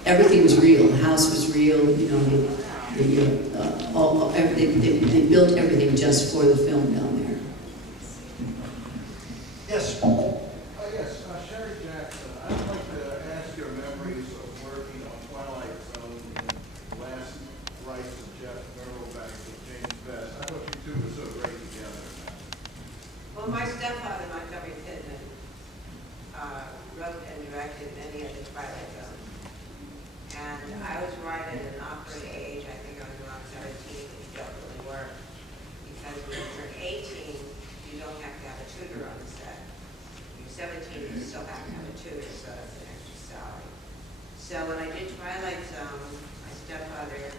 Everything was real. The house was real, you know. They built everything just for the film down there. Yes. Yes, Sherry Jackson. I'd like to ask your memories of working on Twilight Zone and last rites of Jeff Merlebank with James Best. I thought you two were so great together. Well, my stepfather, Montgomery Pittman, wrote and directed many of the Twilight Zone. And I was right at an awkward age. I think I was around 17, and it don't really work. Because when you turn 18, you don't have to have a tutor on the set. When you're 17, you still have to have a tutor, so that's an extra salary. So when I did Twilight Zone, my stepfather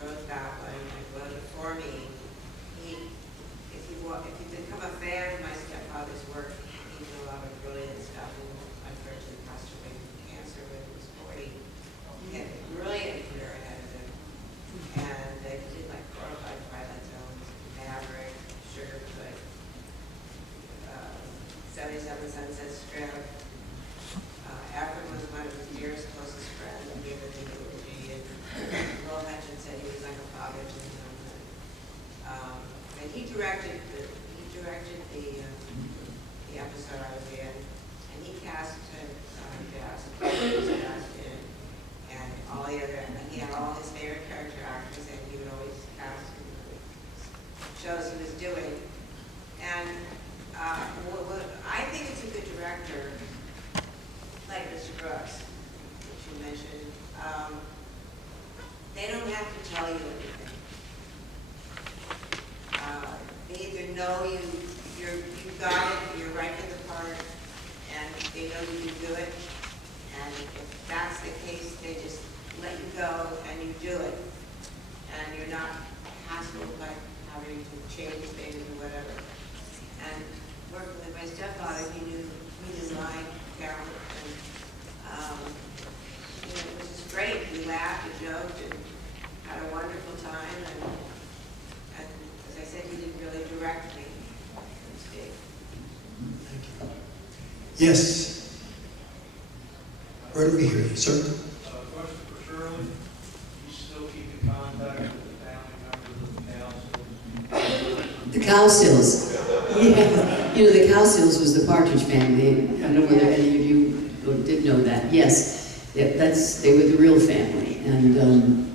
wrote that one, and wrote it for me. If you become a fan of my stepfather's work, he did a lot of brilliant stuff, and unfortunately passed away from cancer when he was 40. He had a brilliant career ahead of him, and he did like 4 or 5 Twilight Zones, Maverick, Sugarfoot, 77 Sunset Strip. Alfred was one of his dearest, closest friends, and gave him the eulogy, and Will Hutchins said he was like a father to him. And he directed the episode I was in, and he cast Jazz, he was cast in, and all the other, and he had all his favorite character actors, and he would always cast in the shows he was doing. And I think it's a good director, like Mr. Brooks, which you mentioned. They don't have to tell you anything. They either know you've got it, you're right in the part, and they know you can do it. And if that's the case, they just let you go and you do it. And you're not hassled by having to change things or whatever. And working with my stepfather, he knew my talent, and it was just great. We laughed and joked and had a wonderful time. And as I said, he didn't really direct me on stage. Yes. Right over here, sir. Question for Shirley. You still keep in contact with the family members of the council? The Carlsons. Yeah. You know, the Carlsons was the Partridge Family. I don't know whether any of you did know that. Yes, they were the real family. And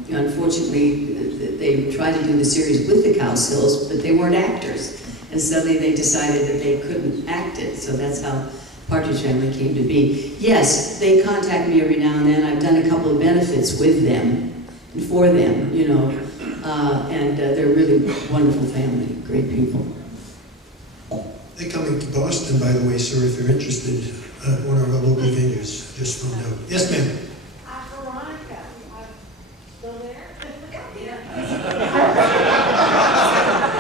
unfortunately, they tried to do the series with the Carlsons, but they weren't actors. And suddenly they decided that they couldn't act it. So that's how Partridge Family came to be. Yes, they contact me every now and then. I've done a couple of benefits with them and for them, you know. And they're a really wonderful family, great people. They're coming to Boston, by the way, sir, if you're interested, one of our local venues. Just found out. Yes, ma'am. Veronica, still there?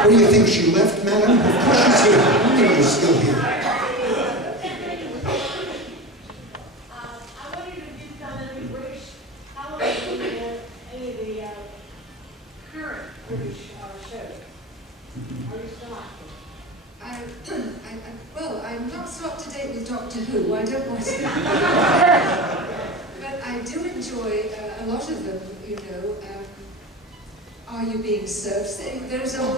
What do you think, she left, madam? Of course she's here. You know you're still here. I wanted to give kind of a wish. How long have you Doctor Who. I don't want to. But I do enjoy a lot of them, you know. Are You Being Served? There's old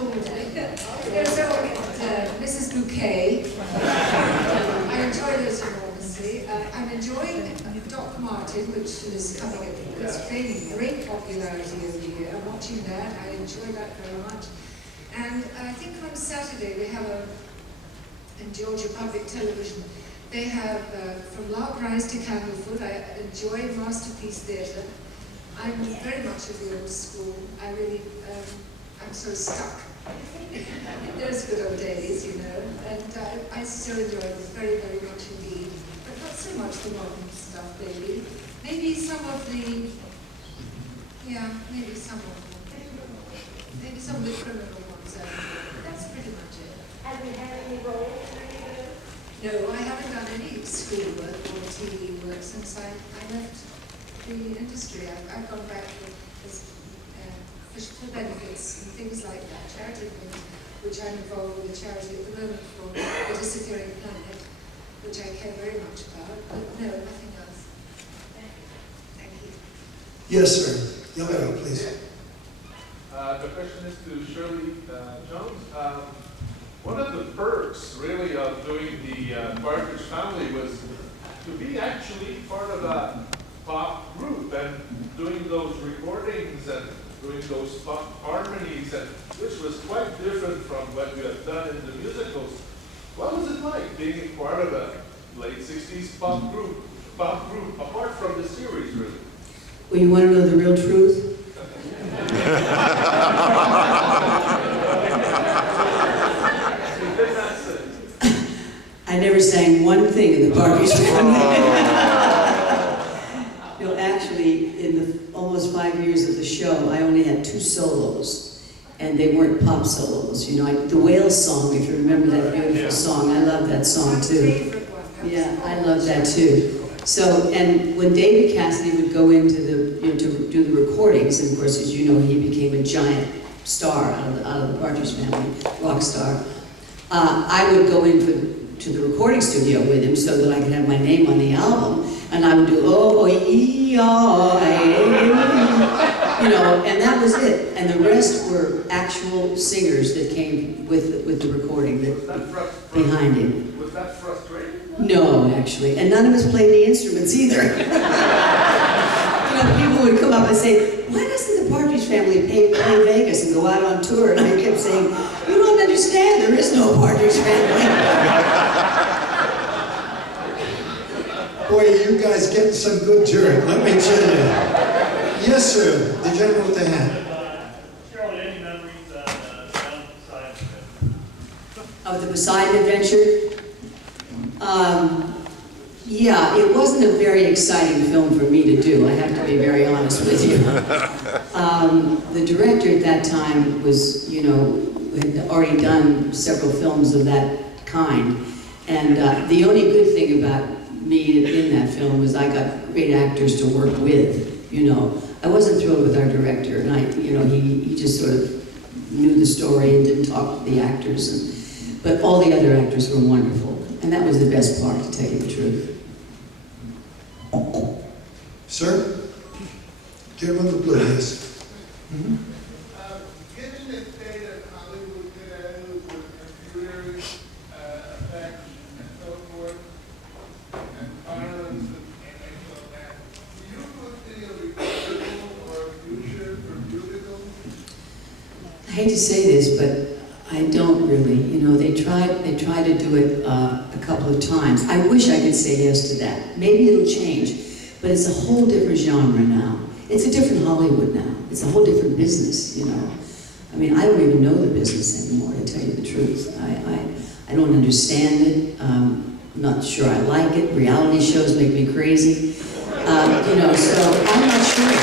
Mrs. Bouquet. I enjoy those enormously. I'm enjoying Doc Martin, which is coming, it's gaining great popularity over the year. I'm watching that. I enjoy that very much. And I think on Saturday they have in Georgia Public Television, they have From Lark Rise to Candlefoot. I enjoy Masterpiece Theatre. I'm very much of the old school. I really, I'm so stuck. Those good old days, you know, and I still enjoy them very, very much indeed. But not so much the modern stuff, maybe. Maybe some of the, yeah, maybe some of them. Maybe some of the criminal ones. That's pretty much it. Have you had any roles? No, I haven't done any schoolwork or TV work since I left the industry. I've gone back for benefits and things like that, charity things, which I'm involved with a charity at the moment for the Disappearing Planet, which I care very much about, but no, nothing else. Thank you. Yes, sir. Yell it out, please. The question is to Shirley Jones. One of the perks, really, of doing the Partridge Family was to be actually part of a pop group and doing those recordings and doing those pop harmonies, and which was quite different from what you have done in the musicals. What was it like being part of a late 60s pop group, apart from the series, really? Well, you want to know the real truth? I never sang one thing in the Partridge Family. No, actually, in the almost 5 years of the show, I only had 2 solos, and they weren't pop solos. You know, the Whale song, if you remember that beautiful song, I love that song too. Yeah, I love that too. So, and when David Cassidy would go into the, you know, to do the recordings, and of course, as you know, he became a giant star out of the Partridge Family, rock star. I would go into the recording studio with him so that I could have my name on the album, and I would do you know, and that was it. And the rest were actual singers that came with the recording behind him. Was that frustrating? No, actually, and none of us played the instruments either. You know, people would come up and say, "Why doesn't the Partridge Family play Vegas and go out on tour?" And I kept saying, "You don't understand. There is no Partridge Family." Boy, you guys getting some good dirt, let me tell you. Yes, sir. The gentleman with the hat. Shirley, any memories on Poseidon Adventure? Of the Poseidon Adventure? Yeah, it wasn't a very exciting film for me to do, I have to be very honest with you. The director at that time was, you know, had already done several films of that kind. And the only good thing about me in that film was I got great actors to work with, you know. I wasn't thrilled with our director, and you know, he just sort of knew the story and didn't talk to the actors. But all the other actors were wonderful, and that was the best part, to tell you the truth. Sir? Gentleman with the blue, yes. Mm-hmm. Given the state of Hollywood today with computers, effects, and so forth, and violence and all that, do you foresee a revival or a future for musicals? I hate to say this, but I don't really. You know, they tried to do it a couple of times. I wish I could say yes to that. Maybe it'll change, but it's a whole different genre now. It's a different Hollywood now. It's a whole different business, you know. I mean, I don't even know the business anymore, to tell you the truth. I don't understand it. I'm not sure I like it. Reality shows make me crazy. You know, so I'm not sure.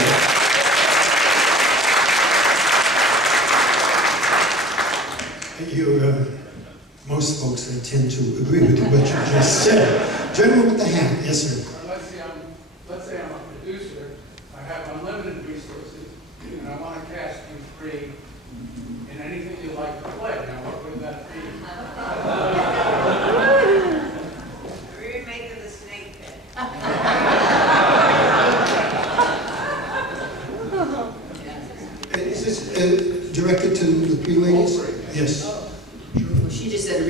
Most folks tend to agree with what you just said. Gentleman with the hat, yes, sir. Let's say I'm a producer, I have unlimited resources, and I want to cast you free in anything you like to play. Now, what would that be? We remake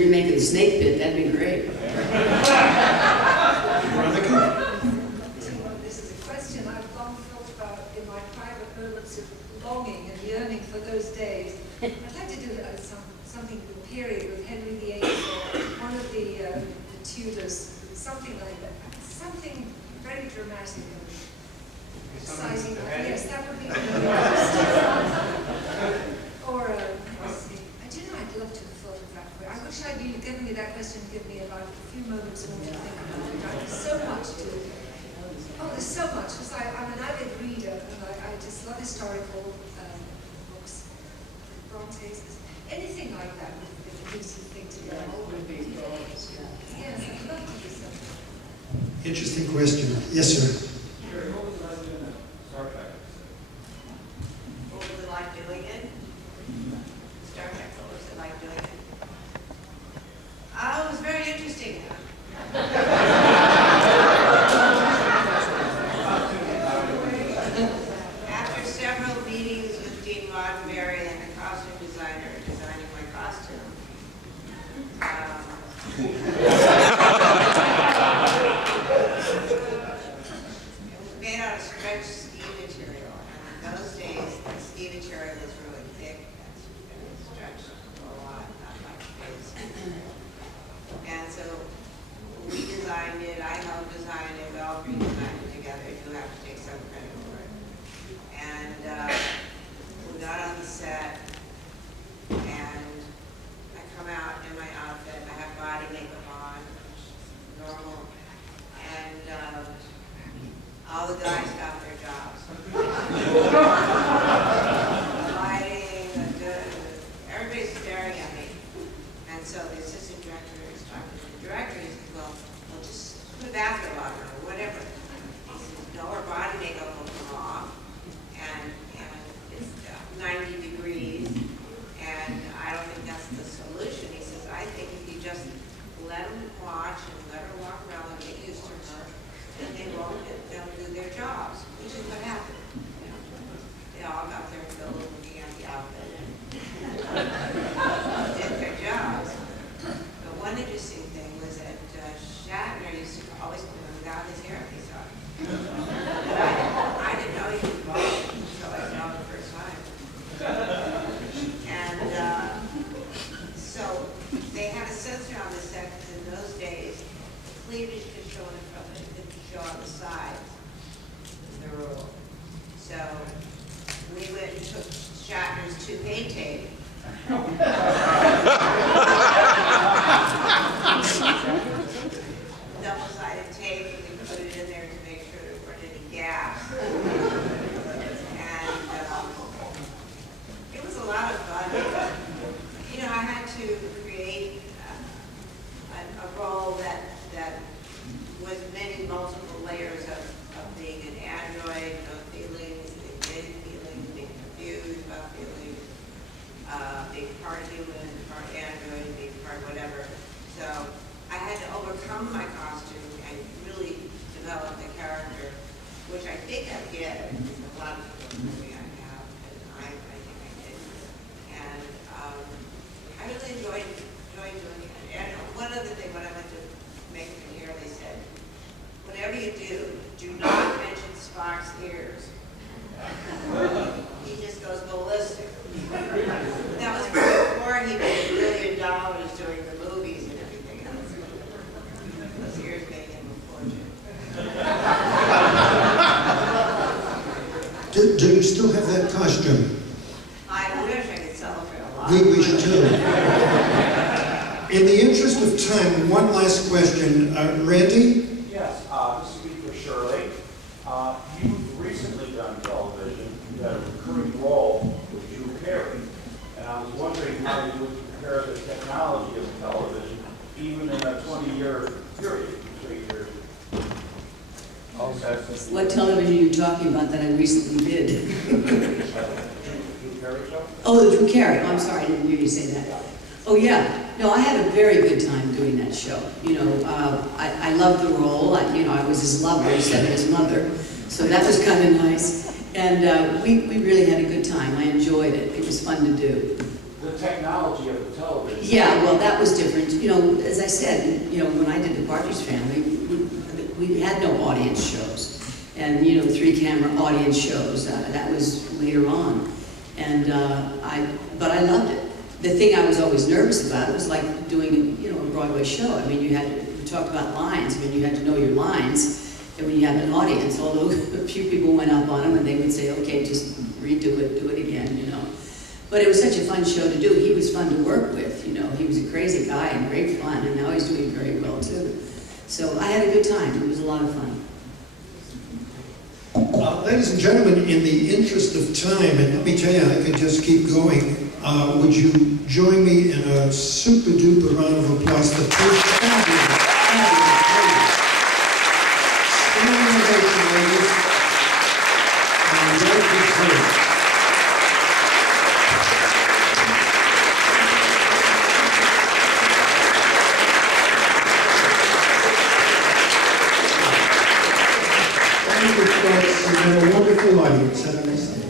remake of the Snake Pit, that'd be great. Veronica? This is a question I've long thought about in my private moments of longing and yearning for those days. I'd like to do something in the period with Henry VIII or one of the Tudors, something like that. Something very dramatic and exciting. Yes, that would be good. Or, let's see. I do know I'd love to photograph her. I wish I'd given me that question, give me about a few moments more to think about it. There's so much to Oh, there's so much, because I'm an avid reader, and I just love historical books, Brontes, anything like that with a decent thing to do. Yes, I'd love to do something. Interesting question. Yes, sir. Sure, what was it like doing that? Star Trek. What was it like doing it? Star Trek, what was it like doing it? Oh, it was very interesting. After several meetings with Dean Roddenberry and the costume designer designing my costume, it was made out of stretched ski material, and in those days, the ski material was really thick and stretched a lot, not like today's. And so we designed it, I helped design it, we all three designed it together. You have to take some credit for it. And we got on the set, and I come out in my outfit, I have body makeup on, normal, and all the guys got their jobs. Lighting, everybody's staring at me. And so the assistant director is talking to the director, he said, well, just put a bathrobe on her, or whatever. He said, no, her body makeup will come off, and it's 90 degrees, and I don't think that's the solution. He says, I think if you just let them watch and let her walk around and get used to her, then they'll do their jobs, which is what happened. You know, they all got their fill looking at the outfit and did their jobs. But one interesting thing was that Shatner used to always come without his hair piece on. I didn't know he was bald until I saw him the first time. And so they had a sensor on the set because in those days, cleavage could show in front of it, it could show on the sides. The rule. So we went and took Shatner's toupee tape. Double-sided tape, and we put it in there to make sure there weren't any gaps. And it was a lot of fun. You know, I had to create a role that was many multiple layers of being an android, no feelings, being feelings, being confused about feelings, being part human, part android, being part whatever. So I had to overcome my costume and really develop the character, which I think I did. A lot of people maybe I have, and I think I did. And I really enjoyed doing it. And one other thing, when I went to make it here, they said, whatever you do not mention Spock's ears. He just goes ballistic. That was before he made $1 billion doing the movies and everything else. Those ears made him a fortune. Do you still have that costume? I wish I could sell it for a lot. We wish too. In the interest of time, one last question. Randy? Yes, this will be for Shirley. You've recently done television. You had a recurring role with Drew Carey. And I was wondering how you would compare the technology of television, even in a 20-year period, 3 years. Okay. What television are you talking about that I recently did? Drew Carey show? Oh, the Drew Carey. Oh, I'm sorry, I didn't hear you say that. Oh, yeah. No, I had a very good time doing that show. You know, I loved the role. I was his lover instead of his mother. So that was kind of nice. And we really had a good time. I enjoyed it. It was fun to do. The technology of the television. Yeah, well, that was different. You know, as I said, you know, when I did the Partridge Family, we had no audience shows. And, you know, 3-camera audience shows, that was later on. And but I loved it. The thing I was always nervous about, it was like doing, you know, a Broadway show. I mean, we talked about lines. I mean, you had to know your lines. And when you have an audience, although a few people went up on them and they would say, okay, just redo it, do it again, you know. But it was such a fun show to do. He was fun to work with, you know. He was a crazy guy and great fun, and now he's doing very well too. So I had a good time. It was a lot of fun. Ladies and gentlemen, in the interest of time, and let me tell you, I could just keep going, would you join me in a super duper round of applause for the first fabulous, ladies. Standing ovation, ladies. And well deserved. Thank you, folks. You've been a wonderful audience. Have a nice day.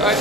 I